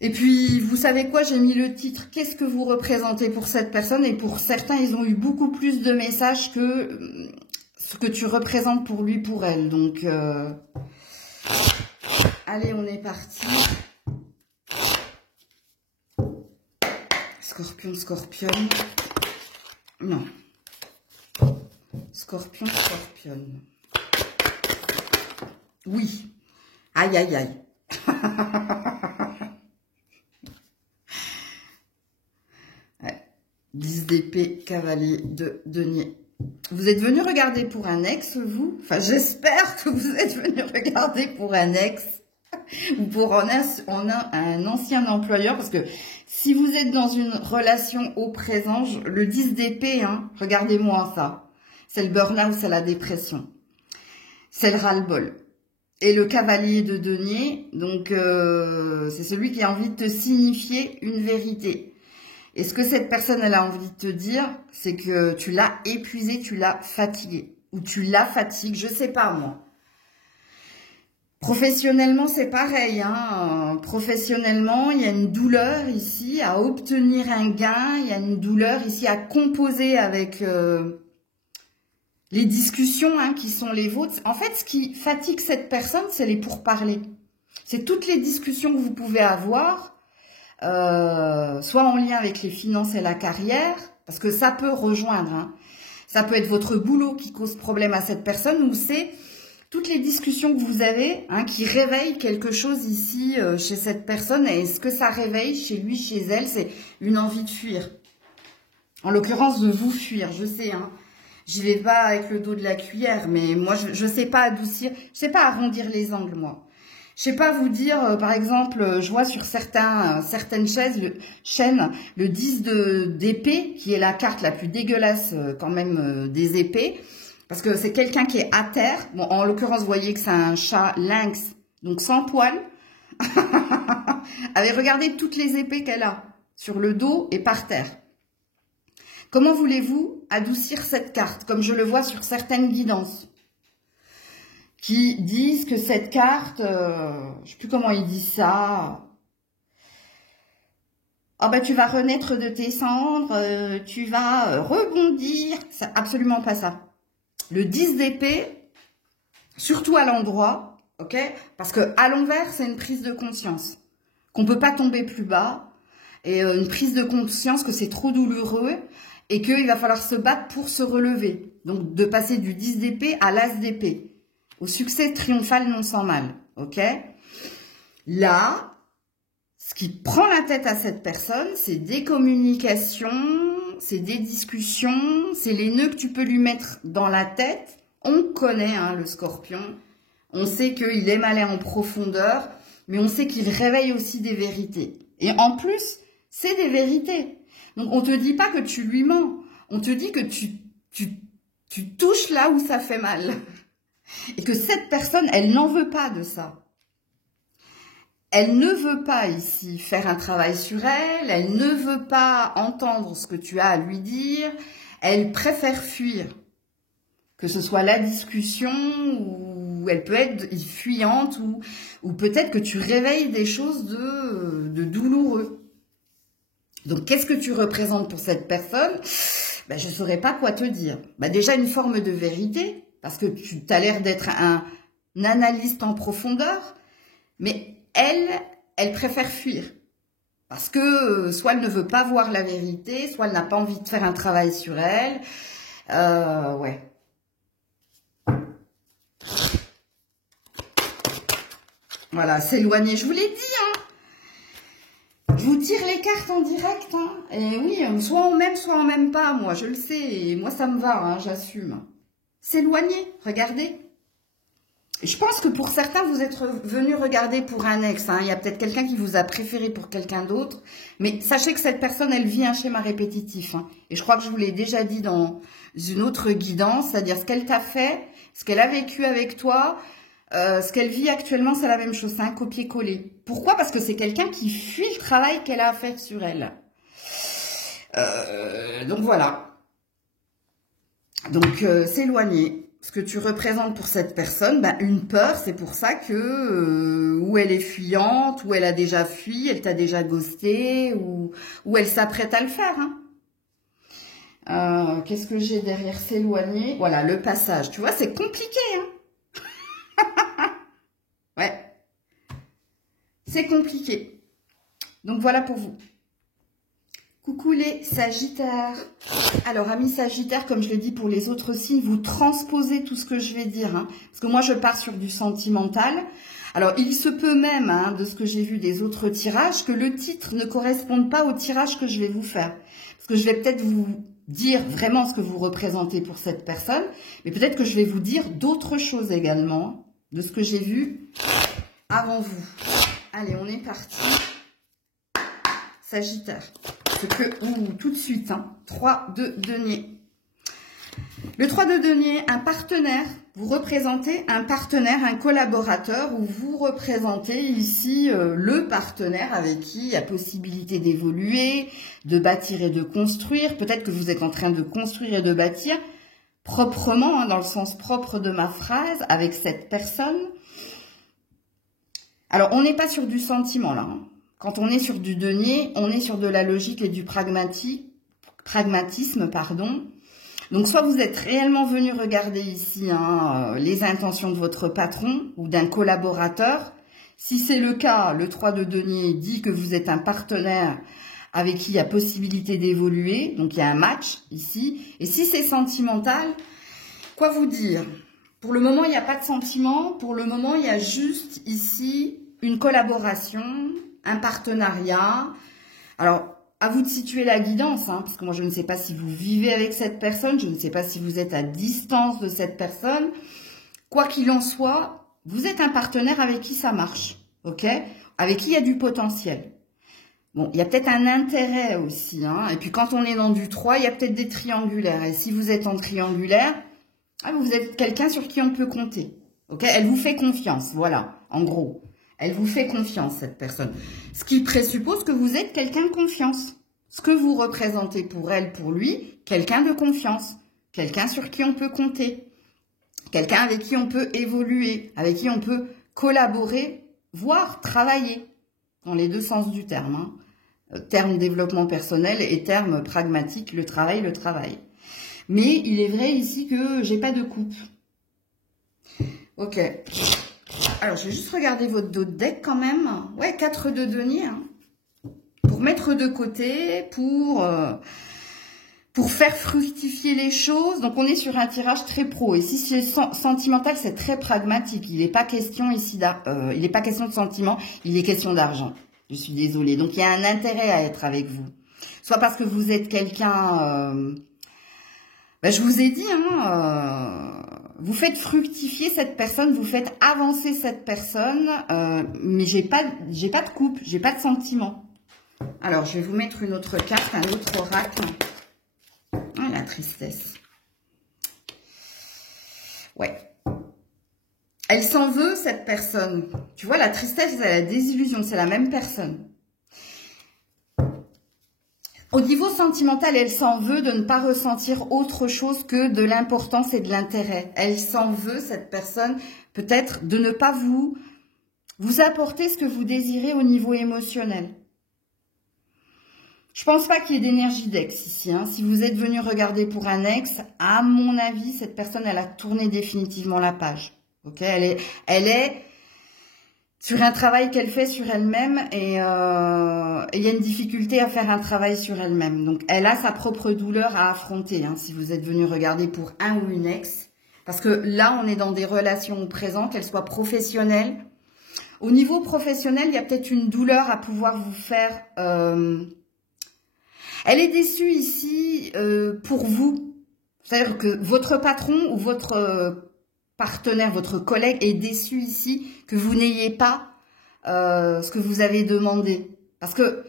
Et puis, vous savez quoi? J'ai mis le titre. Qu'est-ce que vous représentez pour cette personne? Et pour certains, ils ont eu beaucoup plus de messages que... ce que tu représentes pour lui, pour elle. Donc, allez, on est parti. Scorpion, scorpionne. Non. Scorpion, scorpionne. Oui. Aïe, aïe, aïe. Ouais. 10 d'épée, cavalier de denier. Vous êtes venu regarder pour un ex, vous? Enfin, j'espère que vous êtes venu regarder pour un ex ou pour un ancien employeur. Parce que si vous êtes dans une relation au présent, le 10 d'épée, hein, regardez-moi ça. C'est le burn-out, c'est la dépression. C'est le ras-le-bol. et le cavalier de denier. Donc, c'est celui qui a envie de te signifier une vérité. Et ce que cette personne, elle a envie de te dire, c'est que tu l'as épuisé, tu l'as fatigué. Ou tu la fatigues, je sais pas moi. Professionnellement, c'est pareil. Hein. Professionnellement, il y a une douleur ici à obtenir un gain. Il y a une douleur ici à composer avec les discussions qui sont les vôtres. En fait, ce qui fatigue cette personne, c'est les pourparlers. C'est toutes les discussions que vous pouvez avoir, soit en lien avec les finances et la carrière, parce que ça peut rejoindre. Hein. Ça peut être votre boulot qui cause problème à cette personne, ou c'est toutes les discussions que vous avez qui réveillent quelque chose ici chez cette personne. Et ce que ça réveille chez lui, chez elle, c'est une envie de fuir. En l'occurrence, de vous fuir, je sais. J'y vais pas avec le dos de la cuillère, mais moi, je sais pas adoucir, je sais pas arrondir les angles, moi. Je sais pas vous dire, par exemple, je vois sur certaines chaînes, le 10 d'épée, qui est la carte la plus dégueulasse quand même des épées, parce que c'est quelqu'un qui est à terre. Bon, en l'occurrence, vous voyez que c'est un chat lynx, donc sans poil. Allez, regardez toutes les épées qu'elle a, sur le dos et par terre. Comment voulez-vous adoucir cette carte, comme je le vois sur certaines guidances qui disent que cette carte, je sais plus comment ils disent ça. Oh ben tu vas renaître de tes cendres, tu vas rebondir. C'est absolument pas ça. Le 10 d'épée, surtout à l'endroit, ok? Parce que à l'envers, c'est une prise de conscience. Qu'on peut pas tomber plus bas. Et une prise de conscience que c'est trop douloureux et qu'il va falloir se battre pour se relever. Donc de passer du 10 d'épée à l'as d'épée. Au succès triomphal non sans mal, ok? Là, ce qui prend la tête à cette personne, c'est des communications, c'est des discussions, c'est les nœuds que tu peux lui mettre dans la tête. On connaît le scorpion, on sait qu'il aime aller en profondeur, mais on sait qu'il réveille aussi des vérités. Et en plus, c'est des vérités. Donc on te dit pas que tu lui mens, on te dit que tu touches là où ça fait mal. Et que cette personne, elle n'en veut pas de ça. Elle ne veut pas ici faire un travail sur elle, elle ne veut pas entendre ce que tu as à lui dire, elle préfère fuir. Que ce soit la discussion, ou elle peut être fuyante, ou peut-être que tu réveilles des choses de douloureux. Donc qu'est-ce que tu représentes pour cette personne? Je ne saurais pas quoi te dire. Déjà une forme de vérité, parce que tu as l'air d'être un analyste en profondeur, mais elle préfère fuir. Parce que soit elle ne veut pas voir la vérité, soit elle n'a pas envie de faire un travail sur elle. Ouais. Voilà, s'éloigner, je vous l'ai dit, Je vous tire les cartes en direct, Et oui, soit on m'aime, soit on m'aime pas, moi, je le sais. Et moi, ça me va, j'assume. S'éloigner, regardez. Je pense que pour certains, vous êtes venus regarder pour un ex. Il y a peut-être quelqu'un qui vous a préféré pour quelqu'un d'autre. Mais sachez que cette personne, elle vit un schéma répétitif. Et je crois que je vous l'ai déjà dit dans une autre guidance, c'est-à-dire ce qu'elle t'a fait, ce qu'elle a vécu avec toi, ce qu'elle vit actuellement, c'est la même chose. C'est un copier-coller. Pourquoi? Parce que c'est quelqu'un qui fuit le travail qu'elle a à faire sur elle. Donc voilà. Donc, s'éloigner. Ce que tu représentes pour cette personne, une peur, c'est pour ça que ou elle est fuyante, ou elle a déjà fui, elle t'a déjà ghosté, ou elle s'apprête à le faire. Qu'est-ce que j'ai derrière s'éloigner? Voilà, le passage. Tu vois, c'est compliqué. Ouais. C'est compliqué. Donc, voilà pour vous. Coucou les Sagittaires. Alors, amis Sagittaires, comme je le dis pour les autres signes, vous transposez tout ce que je vais dire. Parce que moi, je pars sur du sentimental. Alors, il se peut même, de ce que j'ai vu des autres tirages, que le titre ne corresponde pas au tirage que je vais vous faire. Parce que je vais peut-être vous dire vraiment ce que vous représentez pour cette personne. Mais peut-être que je vais vous dire d'autres choses également, de ce que j'ai vu avant vous. Allez, on est parti. Sagittaire. Tout de suite, 3 de denier. Le 3 de denier, un partenaire. Vous représentez un partenaire, un collaborateur, ou vous représentez ici le partenaire avec qui il y a possibilité d'évoluer, de bâtir et de construire. Peut-être que vous êtes en train de construire et de bâtir proprement, hein, dans le sens propre de ma phrase, avec cette personne. Alors, on n'est pas sur du sentiment là. Hein. Quand on est sur du denier, on est sur de la logique et du pragmatisme, pardon. Donc, soit vous êtes réellement venu regarder ici hein, les intentions de votre patron ou d'un collaborateur. Si c'est le cas, le 3 de denier dit que vous êtes un partenaire avec qui il y a possibilité d'évoluer. Donc, il y a un match ici. Et si c'est sentimental, quoi vous dire? Pour le moment, il n'y a pas de sentiment. Pour le moment, il y a juste ici une collaboration, un partenariat. Alors, à vous de situer la guidance, hein, parce que moi, je ne sais pas si vous vivez avec cette personne, je ne sais pas si vous êtes à distance de cette personne. Quoi qu'il en soit, vous êtes un partenaire avec qui ça marche, ok? Avec qui il y a du potentiel. Bon, il y a peut-être un intérêt aussi, hein. Et puis, quand on est dans du 3, il y a peut-être des triangulaires. Et si vous êtes en triangulaire, vous êtes quelqu'un sur qui on peut compter, ok? Elle vous fait confiance, voilà, en gros. Elle vous fait confiance, cette personne. Ce qui présuppose que vous êtes quelqu'un de confiance. Ce que vous représentez pour elle, pour lui, quelqu'un de confiance. Quelqu'un sur qui on peut compter. Quelqu'un avec qui on peut évoluer. Avec qui on peut collaborer, voire travailler. Dans les deux sens du terme. Hein. Terme développement personnel et terme pragmatique, le travail, le travail. Mais il est vrai ici que j'ai pas de coupe. Ok. Alors, je vais juste regarder votre dos de deck quand même. Ouais, 4 de denier. Hein. Pour mettre de côté, pour faire fructifier les choses. Donc, on est sur un tirage très pro. Et si c'est sentimental, c'est très pragmatique. Il n'est pas question ici il n'est pas question de sentiment, il est question d'argent. Je suis désolée. Donc, il y a un intérêt à être avec vous. Soit parce que vous êtes quelqu'un... je vous ai dit, hein, vous faites fructifier cette personne, vous faites avancer cette personne, mais j'ai pas de couple, j'ai pas de sentiment. Alors, je vais vous mettre une autre carte, un autre oracle. Ah, la tristesse. Ouais. Elle s'en veut, cette personne. Tu vois, la tristesse et la désillusion, c'est la même personne. Au niveau sentimental, elle s'en veut de ne pas ressentir autre chose que de l'importance et de l'intérêt. Elle s'en veut, cette personne, peut-être de ne pas vous apporter ce que vous désirez au niveau émotionnel. Je pense pas qu'il y ait d'énergie d'ex ici. Hein. Si vous êtes venu regarder pour un ex, à mon avis, cette personne, elle a tourné définitivement la page. Ok, elle est sur un travail qu'elle fait sur elle-même et il y a une difficulté à faire un travail sur elle-même. Donc, elle a sa propre douleur à affronter, hein, si vous êtes venu regarder pour un ou une ex. Parce que là, on est dans des relations au présent, qu'elles soient professionnelles. Au niveau professionnel, il y a peut-être une douleur à pouvoir vous faire... Elle est déçue ici pour vous. C'est-à-dire que votre patron ou votre... partenaire, votre collègue est déçu ici que vous n'ayez pas ce que vous avez demandé. Parce que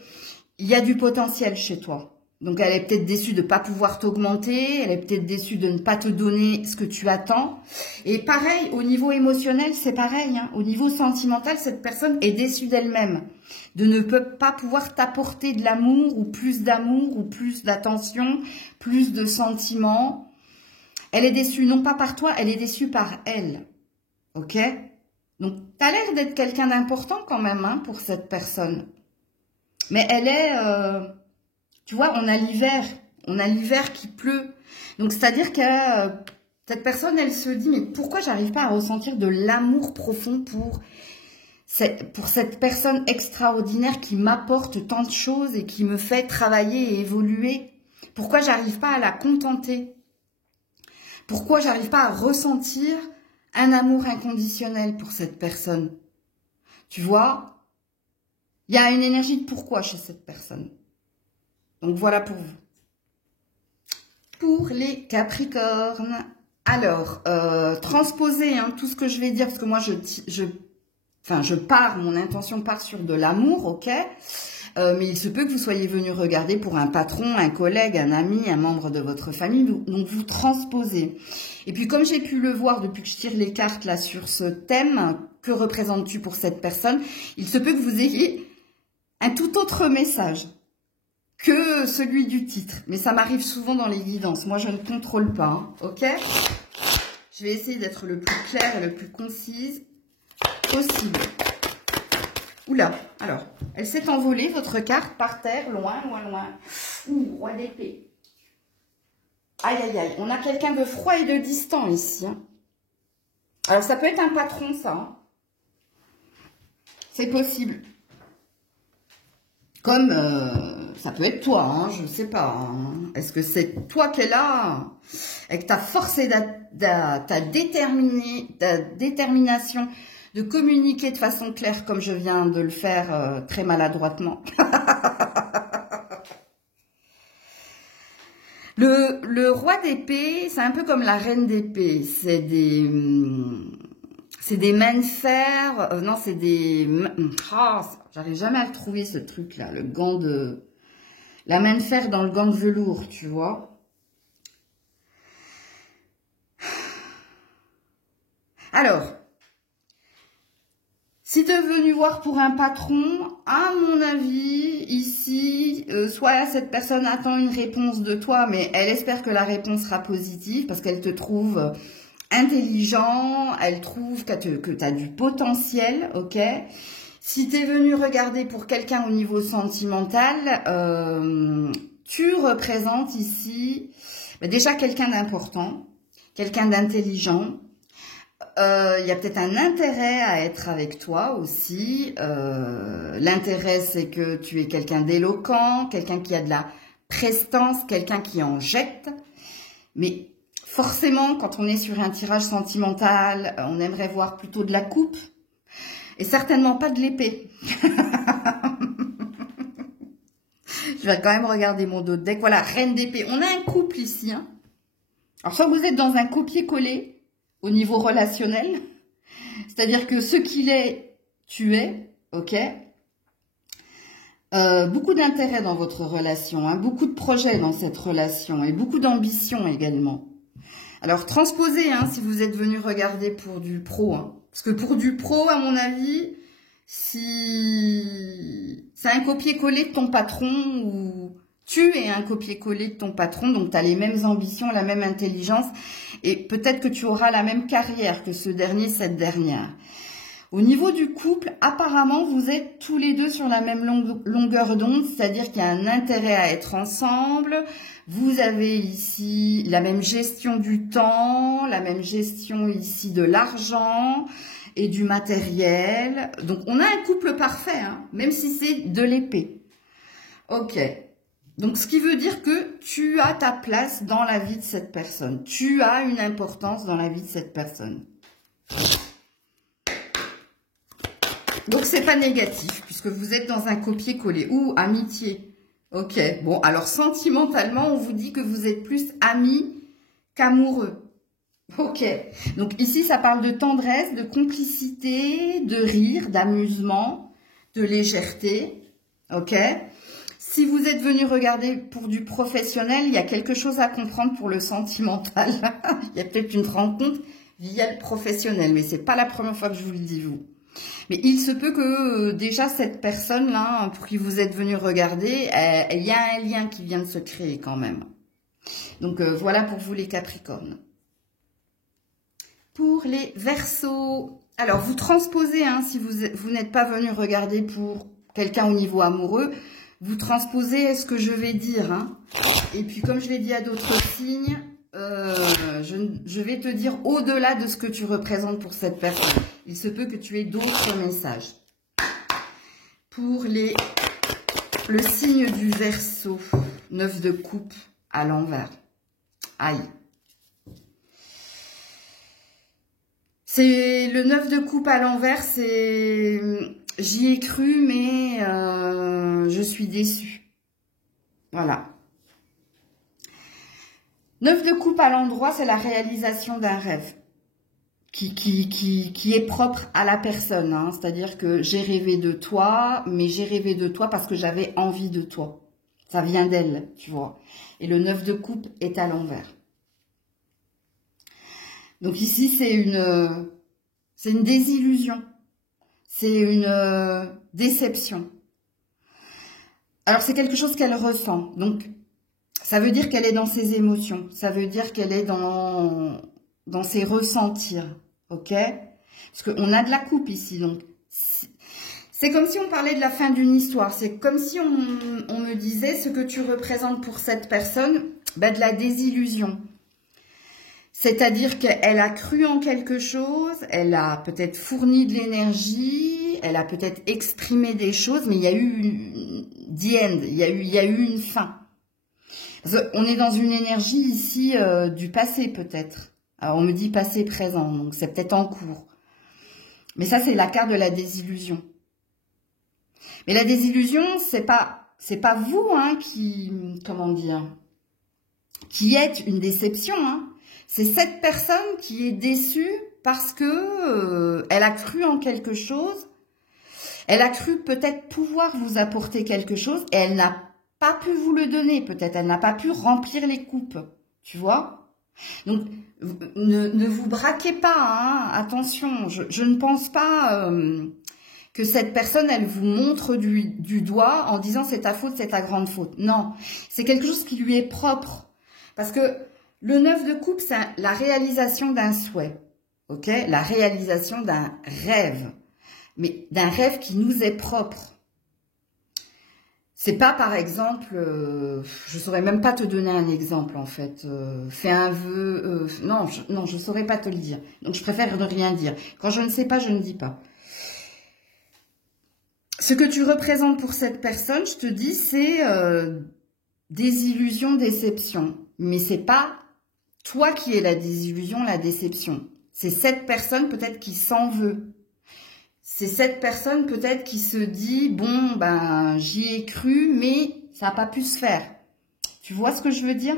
il y a du potentiel chez toi. Donc, elle est peut-être déçue de ne pas pouvoir t'augmenter. Elle est peut-être déçue de ne pas te donner ce que tu attends. Et pareil, au niveau émotionnel, c'est pareil. Hein. Au niveau sentimental, cette personne est déçue d'elle-même. De ne pas pouvoir t'apporter de l'amour ou plus d'attention, plus de sentiments. Elle est déçue, non pas par toi, elle est déçue par elle. Ok? Donc, tu as l'air d'être quelqu'un d'important quand même hein, pour cette personne. Mais elle est... tu vois, on a l'hiver qui pleut. Donc, c'est-à-dire que cette personne, elle se dit, mais pourquoi j'arrive pas à ressentir de l'amour profond pour cette personne extraordinaire qui m'apporte tant de choses et qui me fait travailler et évoluer? Pourquoi j'arrive pas à la contenter? Pourquoi j'arrive pas à ressentir un amour inconditionnel pour cette personne? Tu vois, il y a une énergie de pourquoi chez cette personne. Donc voilà pour vous. Pour les Capricornes. Alors, transposer hein, tout ce que je vais dire, parce que moi je pars, mon intention part sur de l'amour, ok? mais il se peut que vous soyez venu regarder pour un patron, un collègue, un ami, un membre de votre famille, donc vous transposez. Et puis comme j'ai pu le voir depuis que je tire les cartes là sur ce thème, que représentes-tu pour cette personne? Il se peut que vous ayez un tout autre message que celui du titre. Mais ça m'arrive souvent dans les guidances. Moi, je ne contrôle pas, hein, ok? Je vais essayer d'être le plus clair et le plus concise possible. Oula, alors, elle s'est envolée, votre carte, par terre, loin, loin, loin. Ouh, roi d'épée. Aïe, aïe, aïe. On a quelqu'un de froid et de distant ici. Hein. Alors, ça peut être un patron, ça. Hein. C'est possible. Comme ça peut être toi, hein, je ne sais pas. Hein. Est-ce que c'est toi qui es là avec ta force et ta détermination de communiquer de façon claire comme je viens de le faire très maladroitement. Le roi d'épée, c'est un peu comme la reine d'épée. C'est des mains de fer. Non, c'est des... Oh, j'arrive jamais à le trouver, ce truc-là. Le gant de... La main de fer dans le gant de velours, tu vois. Alors, si tu es venu voir pour un patron, à mon avis, ici, soit cette personne attend une réponse de toi, mais elle espère que la réponse sera positive parce qu'elle te trouve intelligent, elle trouve que tu as du potentiel, ok? Si tu es venu regarder pour quelqu'un au niveau sentimental, tu représentes ici déjà quelqu'un d'important, quelqu'un d'intelligent. Il y a peut-être un intérêt à être avec toi aussi. L'intérêt, c'est que tu es quelqu'un d'éloquent, quelqu'un qui a de la prestance, quelqu'un qui en jette. Mais forcément, quand on est sur un tirage sentimental, on aimerait voir plutôt de la coupe et certainement pas de l'épée. Je vais quand même regarder mon dos de deck. Voilà, reine d'épée. On a un couple ici. Hein. Alors, soit vous êtes dans un copier-coller au niveau relationnel, c'est-à-dire que ce qu'il est, tu es, ok? Beaucoup d'intérêt dans votre relation, hein, beaucoup de projets dans cette relation et beaucoup d'ambition également. Alors, transposez, hein, si vous êtes venu regarder pour du pro, hein, parce que pour du pro, à mon avis, si c'est un copier-coller de ton patron ou tu es un copier-coller de ton patron, donc tu as les mêmes ambitions, la même intelligence et peut-être que tu auras la même carrière que ce dernier, cette dernière. Au niveau du couple, apparemment, vous êtes tous les deux sur la même longueur d'onde, c'est-à-dire qu'il y a un intérêt à être ensemble. Vous avez ici la même gestion du temps, la même gestion ici de l'argent et du matériel. Donc, on a un couple parfait, hein, même si c'est de l'épée. Ok. Donc, ce qui veut dire que tu as ta place dans la vie de cette personne. Tu as une importance dans la vie de cette personne. Donc, c'est pas négatif, puisque vous êtes dans un copier-coller. Ou amitié. Ok. Bon, alors, sentimentalement, on vous dit que vous êtes plus amis qu'amoureux. Ok. Donc, ici, ça parle de tendresse, de complicité, de rire, d'amusement, de légèreté. Ok. Si vous êtes venu regarder pour du professionnel, il y a quelque chose à comprendre pour le sentimental. Il y a peut-être une rencontre via le professionnel, mais c'est pas la première fois que je vous le dis, vous. Mais il se peut que déjà cette personne-là, pour qui vous êtes venu regarder, il y a un lien qui vient de se créer quand même. Donc voilà pour vous les Capricornes. Pour les Verseaux, alors vous transposez, hein, si vous n'êtes pas venu regarder pour quelqu'un au niveau amoureux, vous transposez ce que je vais dire. Hein. Et puis, comme je l'ai dit à d'autres signes, je vais te dire au-delà de ce que tu représentes pour cette personne. Il se peut que tu aies d'autres messages. Pour le signe du Verseau, 9 de coupe à l'envers. Aïe. C'est le 9 de coupe à l'envers, c'est... J'y ai cru, mais je suis déçue. Voilà. 9 de coupe à l'endroit, c'est la réalisation d'un rêve. qui est propre à la personne, hein. C'est-à-dire que j'ai rêvé de toi, mais j'ai rêvé de toi parce que j'avais envie de toi. Ça vient d'elle, tu vois. Et le 9 de coupe est à l'envers. Donc ici, c'est une désillusion. C'est une déception. Alors, c'est quelque chose qu'elle ressent. Donc, ça veut dire qu'elle est dans ses émotions. Ça veut dire qu'elle est dans ses ressentir. Ok? Parce qu'on a de la coupe ici. Donc, c'est comme si on parlait de la fin d'une histoire. C'est comme si on me disait ce que tu représentes pour cette personne, ben de la désillusion. C'est-à-dire qu'elle a cru en quelque chose, elle a peut-être fourni de l'énergie, elle a peut-être exprimé des choses, mais il y a eu the end, il y a eu une fin. On est dans une énergie ici du passé peut-être. Alors on me dit passé présent, donc c'est peut-être en cours. Mais ça c'est la carte de la désillusion. Mais la désillusion, c'est pas vous hein, comment dire, qui êtes une déception, hein. C'est cette personne qui est déçue parce que elle a cru en quelque chose. Elle a cru peut-être pouvoir vous apporter quelque chose et elle n'a pas pu vous le donner. Peut-être elle n'a pas pu remplir les coupes. Tu vois? Donc, ne vous braquez pas. Hein, attention, je ne pense pas que cette personne, elle vous montre du doigt en disant c'est ta faute, c'est ta grande faute. Non, c'est quelque chose qui lui est propre. Parce que le 9 de coupe, c'est la réalisation d'un souhait, ok? La réalisation d'un rêve, mais d'un rêve qui nous est propre. C'est pas, par exemple, je saurais même pas te donner un exemple, en fait. Fais un vœu, non, je saurais pas te le dire. Donc, je préfère ne rien dire. Quand je ne sais pas, je ne dis pas. Ce que tu représentes pour cette personne, je te dis, c'est désillusion, déception. Mais c'est pas toi qui es la désillusion, la déception. C'est cette personne peut-être qui s'en veut. C'est cette personne peut-être qui se dit, bon, ben, j'y ai cru, mais ça n'a pas pu se faire. Tu vois ce que je veux dire?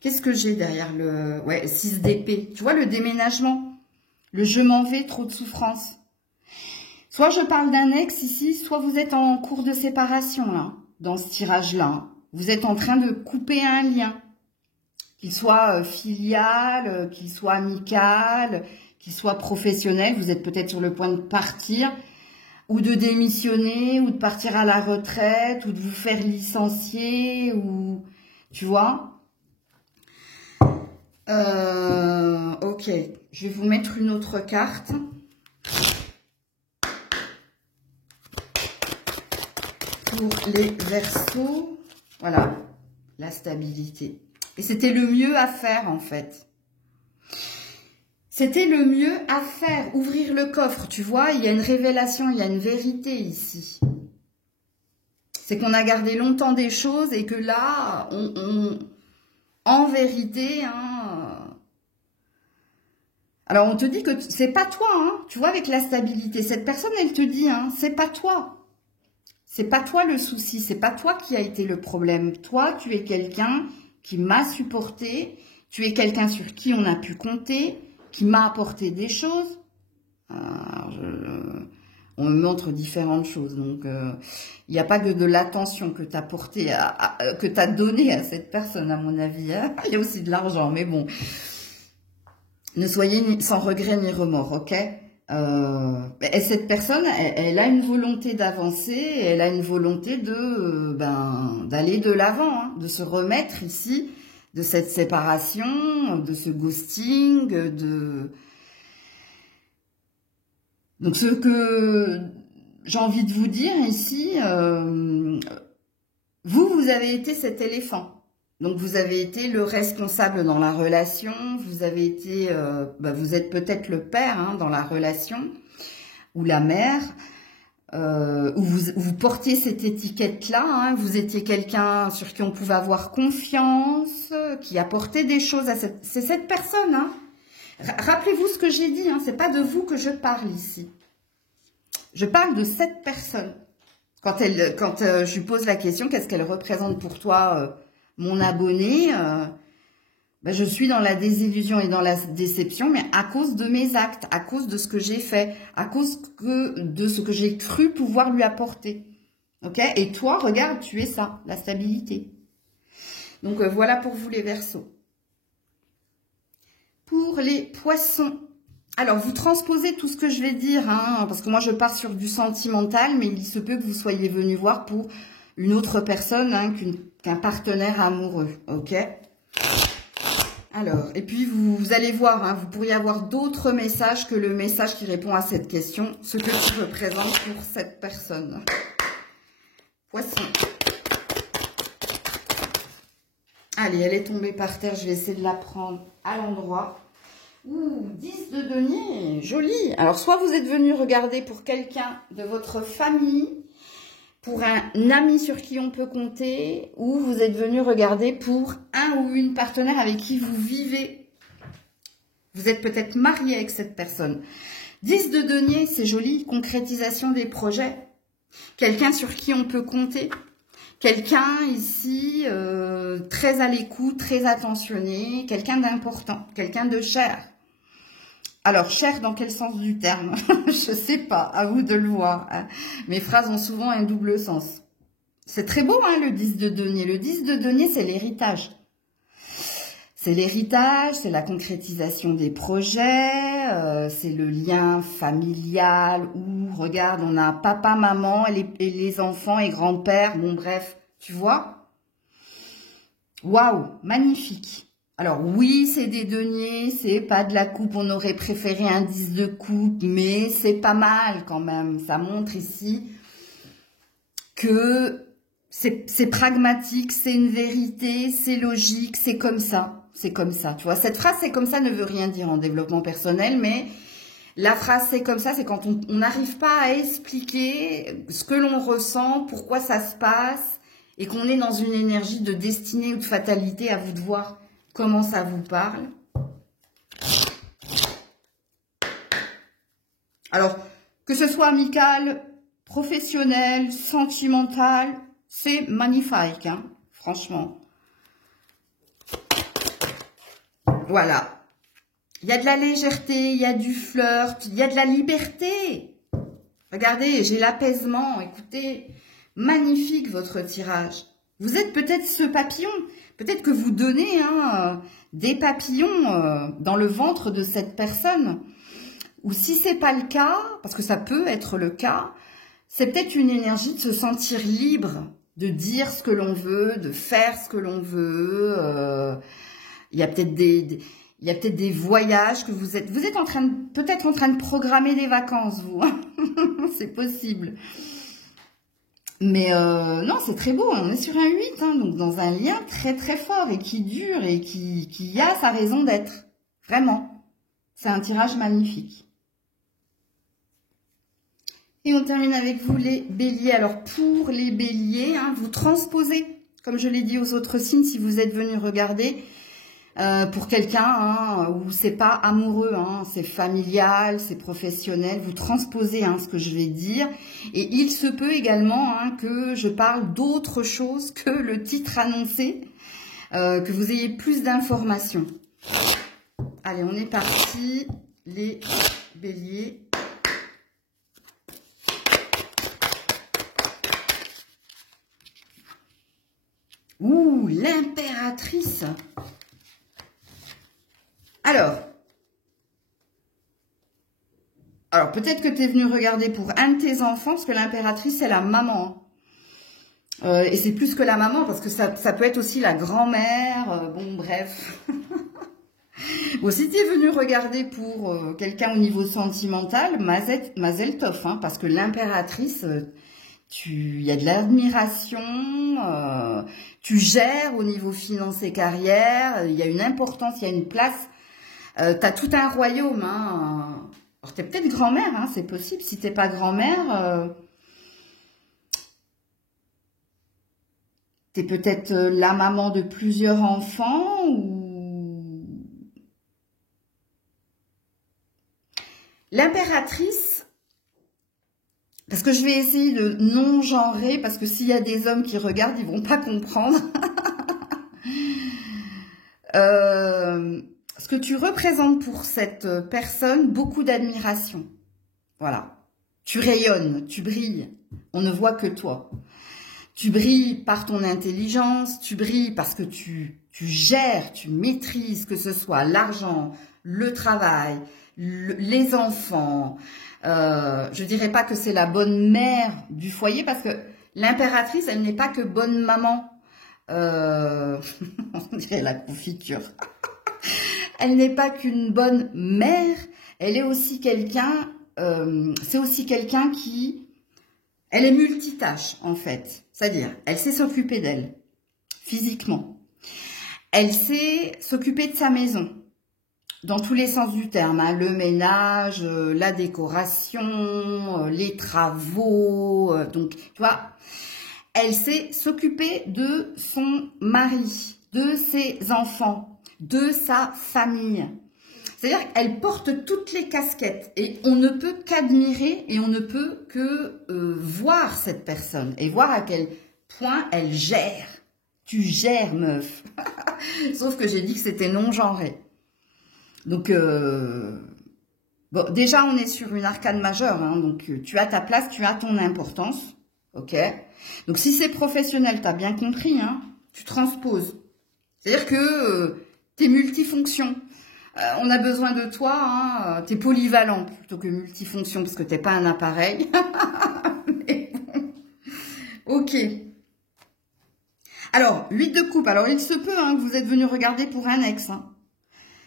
Qu'est-ce que j'ai derrière le... Ouais, 6 d'épée. Tu vois le déménagement? Le je m'en vais, trop de souffrance. Soit je parle d'un ex ici, soit vous êtes en cours de séparation, là, dans ce tirage-là. Vous êtes en train de couper un lien. Qu'il soit filial, qu'il soit amical, qu'il soit professionnel, vous êtes peut-être sur le point de partir, ou de démissionner, ou de partir à la retraite, ou de vous faire licencier, ou... Tu vois? Ok, je vais vous mettre une autre carte. Pour les Verseaux, voilà, la stabilité. Et c'était le mieux à faire, en fait. C'était le mieux à faire. Ouvrir le coffre, tu vois, il y a une révélation, il y a une vérité ici. C'est qu'on a gardé longtemps des choses et que là, en vérité, hein, alors on te dit que c'est pas toi, hein, tu vois, avec la stabilité. Cette personne, elle te dit, hein, c'est pas toi. C'est pas toi le souci, c'est pas toi qui a été le problème. Toi, tu es quelqu'un qui m'a supporté, tu es quelqu'un sur qui on a pu compter, qui m'a apporté des choses. On me montre différentes choses. Donc, il n'y a pas que de l'attention que tu as porté, que tu as donné à cette personne, à mon avis. Hein. Il y a aussi de l'argent, mais bon. Ne soyez sans regret ni remords, ok? Et cette personne, elle a une volonté d'avancer, elle a une volonté de d'aller de l'avant, hein, de se remettre ici de cette séparation, de ce ghosting, donc ce que j'ai envie de vous dire ici, vous avez été cet éléphant. Donc, vous avez été le responsable dans la relation, vous avez été, vous êtes peut-être le père hein, dans la relation, ou la mère, où vous portiez cette étiquette-là, hein, vous étiez quelqu'un sur qui on pouvait avoir confiance, qui apportait des choses à c'est cette personne. Hein. Rappelez-vous ce que j'ai dit, hein, c'est pas de vous que je parle ici. Je parle de cette personne. Quand je lui pose la question, qu'est-ce qu'elle représente pour toi mon abonné, Ben, je suis dans la désillusion et dans la déception, mais à cause de mes actes, à cause de ce que j'ai fait, à cause de ce que j'ai cru pouvoir lui apporter. Ok? Et toi, regarde, tu es ça, la stabilité. Donc, voilà pour vous les Verseaux. Pour les Poissons. Alors, vous transposez tout ce que je vais dire, hein, parce que moi, je pars sur du sentimental, mais il se peut que vous soyez venu voir pour une autre personne hein, qu'un partenaire amoureux. Ok? Alors, et puis vous allez voir, hein, vous pourriez avoir d'autres messages que le message qui répond à cette question, ce que tu représentes pour cette personne. Poisson. Allez, elle est tombée par terre, je vais essayer de la prendre à l'endroit. Ouh, 10 de denier, joli. Alors, soit vous êtes venu regarder pour quelqu'un de votre famille, pour un ami sur qui on peut compter, ou vous êtes venu regarder pour un ou une partenaire avec qui vous vivez. Vous êtes peut-être marié avec cette personne. 10 de denier, c'est joli, concrétisation des projets. Quelqu'un sur qui on peut compter. Quelqu'un ici, très à l'écoute, très attentionné, quelqu'un d'important, quelqu'un de cher. Alors, cher dans quel sens du terme? Je sais pas, à vous de le voir. Hein. Mes phrases ont souvent un double sens. C'est très beau, hein, le 10 de denier. Le 10 de denier, c'est l'héritage. C'est l'héritage, c'est la concrétisation des projets, c'est le lien familial où, regarde, on a papa, maman et les enfants et grand-père. Bon, bref, tu vois? Waouh, magnifique. Alors oui, c'est des deniers, c'est pas de la coupe, on aurait préféré un 10 de coupe, mais c'est pas mal quand même. Ça montre ici que c'est pragmatique, c'est une vérité, c'est logique, c'est comme ça. C'est comme ça, tu vois. Cette phrase « c'est comme ça » ne veut rien dire en développement personnel, mais la phrase « c'est comme ça », c'est quand on n'arrive pas à expliquer ce que l'on ressent, pourquoi ça se passe, et qu'on est dans une énergie de destinée ou de fatalité. À vous de voir comment ça vous parle. Alors, que ce soit amical, professionnel, sentimental, c'est magnifique, hein, franchement. Voilà. Il y a de la légèreté, il y a du flirt, il y a de la liberté. Regardez, j'ai l'apaisement. Écoutez, magnifique votre tirage. Vous êtes peut-être ce papillon. Peut-être que vous donnez hein, des papillons dans le ventre de cette personne. Ou si c'est pas le cas, parce que ça peut être le cas, c'est peut-être une énergie de se sentir libre, de dire ce que l'on veut, de faire ce que l'on veut. Il y a peut-être des voyages que vous êtes en train de, peut-être en train de programmer des vacances, vous. C'est possible. Mais non, c'est très beau. On est sur un 8, hein, donc dans un lien très très fort et qui dure et qui a sa raison d'être. Vraiment. C'est un tirage magnifique. Et on termine avec vous les béliers. Alors pour les béliers, hein, vous transposez, comme je l'ai dit aux autres signes, si vous êtes venus regarder, pour quelqu'un hein, où c'est pas amoureux, hein, c'est familial, c'est professionnel, vous transposez hein, ce que je vais dire. Et il se peut également hein, que je parle d'autre chose que le titre annoncé, que vous ayez plus d'informations. Allez, on est parti, les béliers. Ouh, l'impératrice. Alors peut-être que tu es venu regarder pour un de tes enfants, parce que l'impératrice, c'est la maman. Et c'est plus que la maman, parce que ça peut être aussi la grand-mère. Bon, bref. Bon, si tu es venu regarder pour quelqu'un au niveau sentimental, Mazel Tov, hein, parce que l'impératrice, il y a de l'admiration, tu gères au niveau finance et carrière, il y a une importance, il y a une place. Tu as tout un royaume. Hein. Alors, tu es peut-être grand-mère, hein, c'est possible. Si tu n'es pas grand-mère, tu es peut-être la maman de plusieurs enfants. Ou l'impératrice, parce que je vais essayer de non-genrer, parce que s'il y a des hommes qui regardent, ils vont pas comprendre. Ce que tu représentes pour cette personne, beaucoup d'admiration. Voilà. Tu rayonnes, tu brilles. On ne voit que toi. Tu brilles par ton intelligence, tu brilles parce que tu gères, tu maîtrises, que ce soit l'argent, le travail, les enfants. Je dirais pas que c'est la bonne mère du foyer parce que l'impératrice, elle n'est pas que bonne maman. On dirait la confiture. Elle n'est pas qu'une bonne mère, elle est aussi quelqu'un, c'est aussi quelqu'un qui, elle est multitâche en fait. C'est-à-dire, elle sait s'occuper d'elle, physiquement. Elle sait s'occuper de sa maison, dans tous les sens du terme, hein, le ménage, la décoration, les travaux, donc tu vois, elle sait s'occuper de son mari, de ses enfants, de sa famille. C'est-à-dire qu'elle porte toutes les casquettes et on ne peut qu'admirer et on ne peut que voir cette personne et voir à quel point elle gère. Tu gères, meuf. Sauf que j'ai dit que c'était non-genré. Donc, bon, déjà, on est sur une arcane majeure. Hein, donc, tu as ta place, tu as ton importance. Ok. Donc, si c'est professionnel, tu as bien compris, hein, tu transposes. C'est-à-dire que tu es multifonction. On a besoin de toi, hein, tu es polyvalent plutôt que multifonction parce que tu n'es pas un appareil. Mais bon. Ok. Alors, 8 de coupe. Alors, il se peut hein, que vous êtes venu regarder pour un ex. Hein,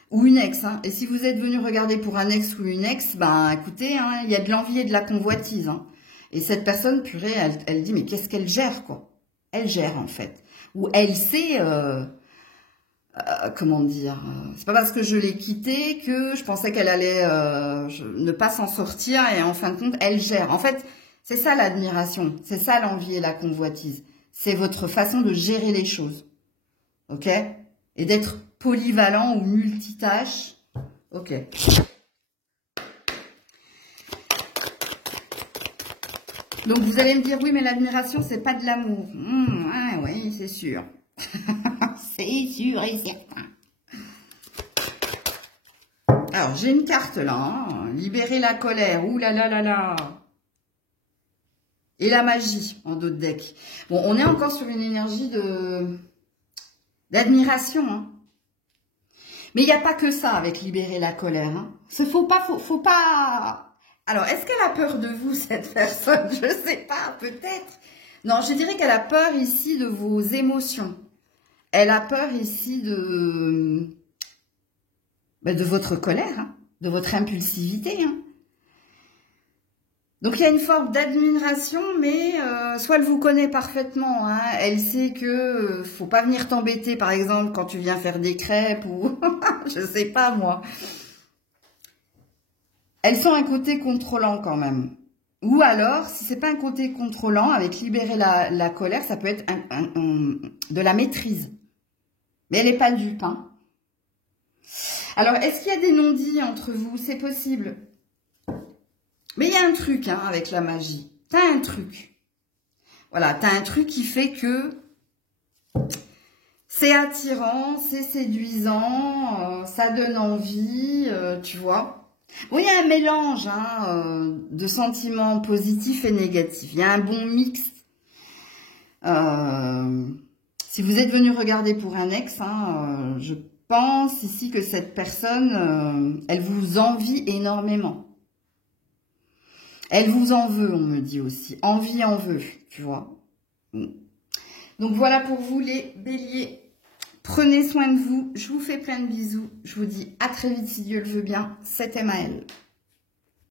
ou une ex. Hein. Et si vous êtes venu regarder pour un ex ou une ex, ben écoutez, hein, il y a de l'envie et de la convoitise. Hein. Et cette personne, purée, elle dit, mais qu'est-ce qu'elle gère, quoi? Elle gère, en fait. Ou elle sait... comment dire, c'est pas parce que je l'ai quittée que je pensais qu'elle allait ne pas s'en sortir et en fin de compte, elle gère. En fait, c'est ça l'admiration, c'est ça l'envie et la convoitise. C'est votre façon de gérer les choses, ok? Et d'être polyvalent ou multitâche, ok. Donc vous allez me dire, oui, mais l'admiration, c'est pas de l'amour. Ah, oui, c'est sûr. C'est sûr et certain. Alors, j'ai une carte là. Hein. Libérer la colère. Ouh là là là là. Et la magie en dos de deck. Bon, on est encore sur une énergie d'admiration. Hein. Mais il n'y a pas que ça avec libérer la colère. Hein. Faut pas... Alors, est-ce qu'elle a peur de vous, cette personne? Je ne sais pas, peut-être. Non, je dirais qu'elle a peur ici de vos émotions. Elle a peur ici de votre colère, hein, de votre impulsivité. Hein. Donc, il y a une forme d'admiration, mais soit elle vous connaît parfaitement. Hein, elle sait que faut pas venir t'embêter, par exemple, quand tu viens faire des crêpes ou... je sais pas, moi. Elles sont un côté contrôlant quand même. Ou alors, si c'est pas un côté contrôlant, avec libérer la colère, ça peut être de la maîtrise. Mais elle n'est pas dupe. Hein. Alors, est-ce qu'il y a des non-dits entre vous? C'est possible. Mais il y a un truc hein, avec la magie. Tu as un truc. Voilà, tu as un truc qui fait que c'est attirant, c'est séduisant, ça donne envie, tu vois. Bon, il y a un mélange hein, de sentiments positifs et négatifs. Il y a un bon mix. Si vous êtes venu regarder pour un ex, hein, je pense ici que cette personne, elle vous envie énormément. Elle vous en veut, on me dit aussi. Envie en veut, tu vois. Donc voilà pour vous les béliers. Prenez soin de vous. Je vous fais plein de bisous. Je vous dis à très vite si Dieu le veut bien. C'était Maëlle.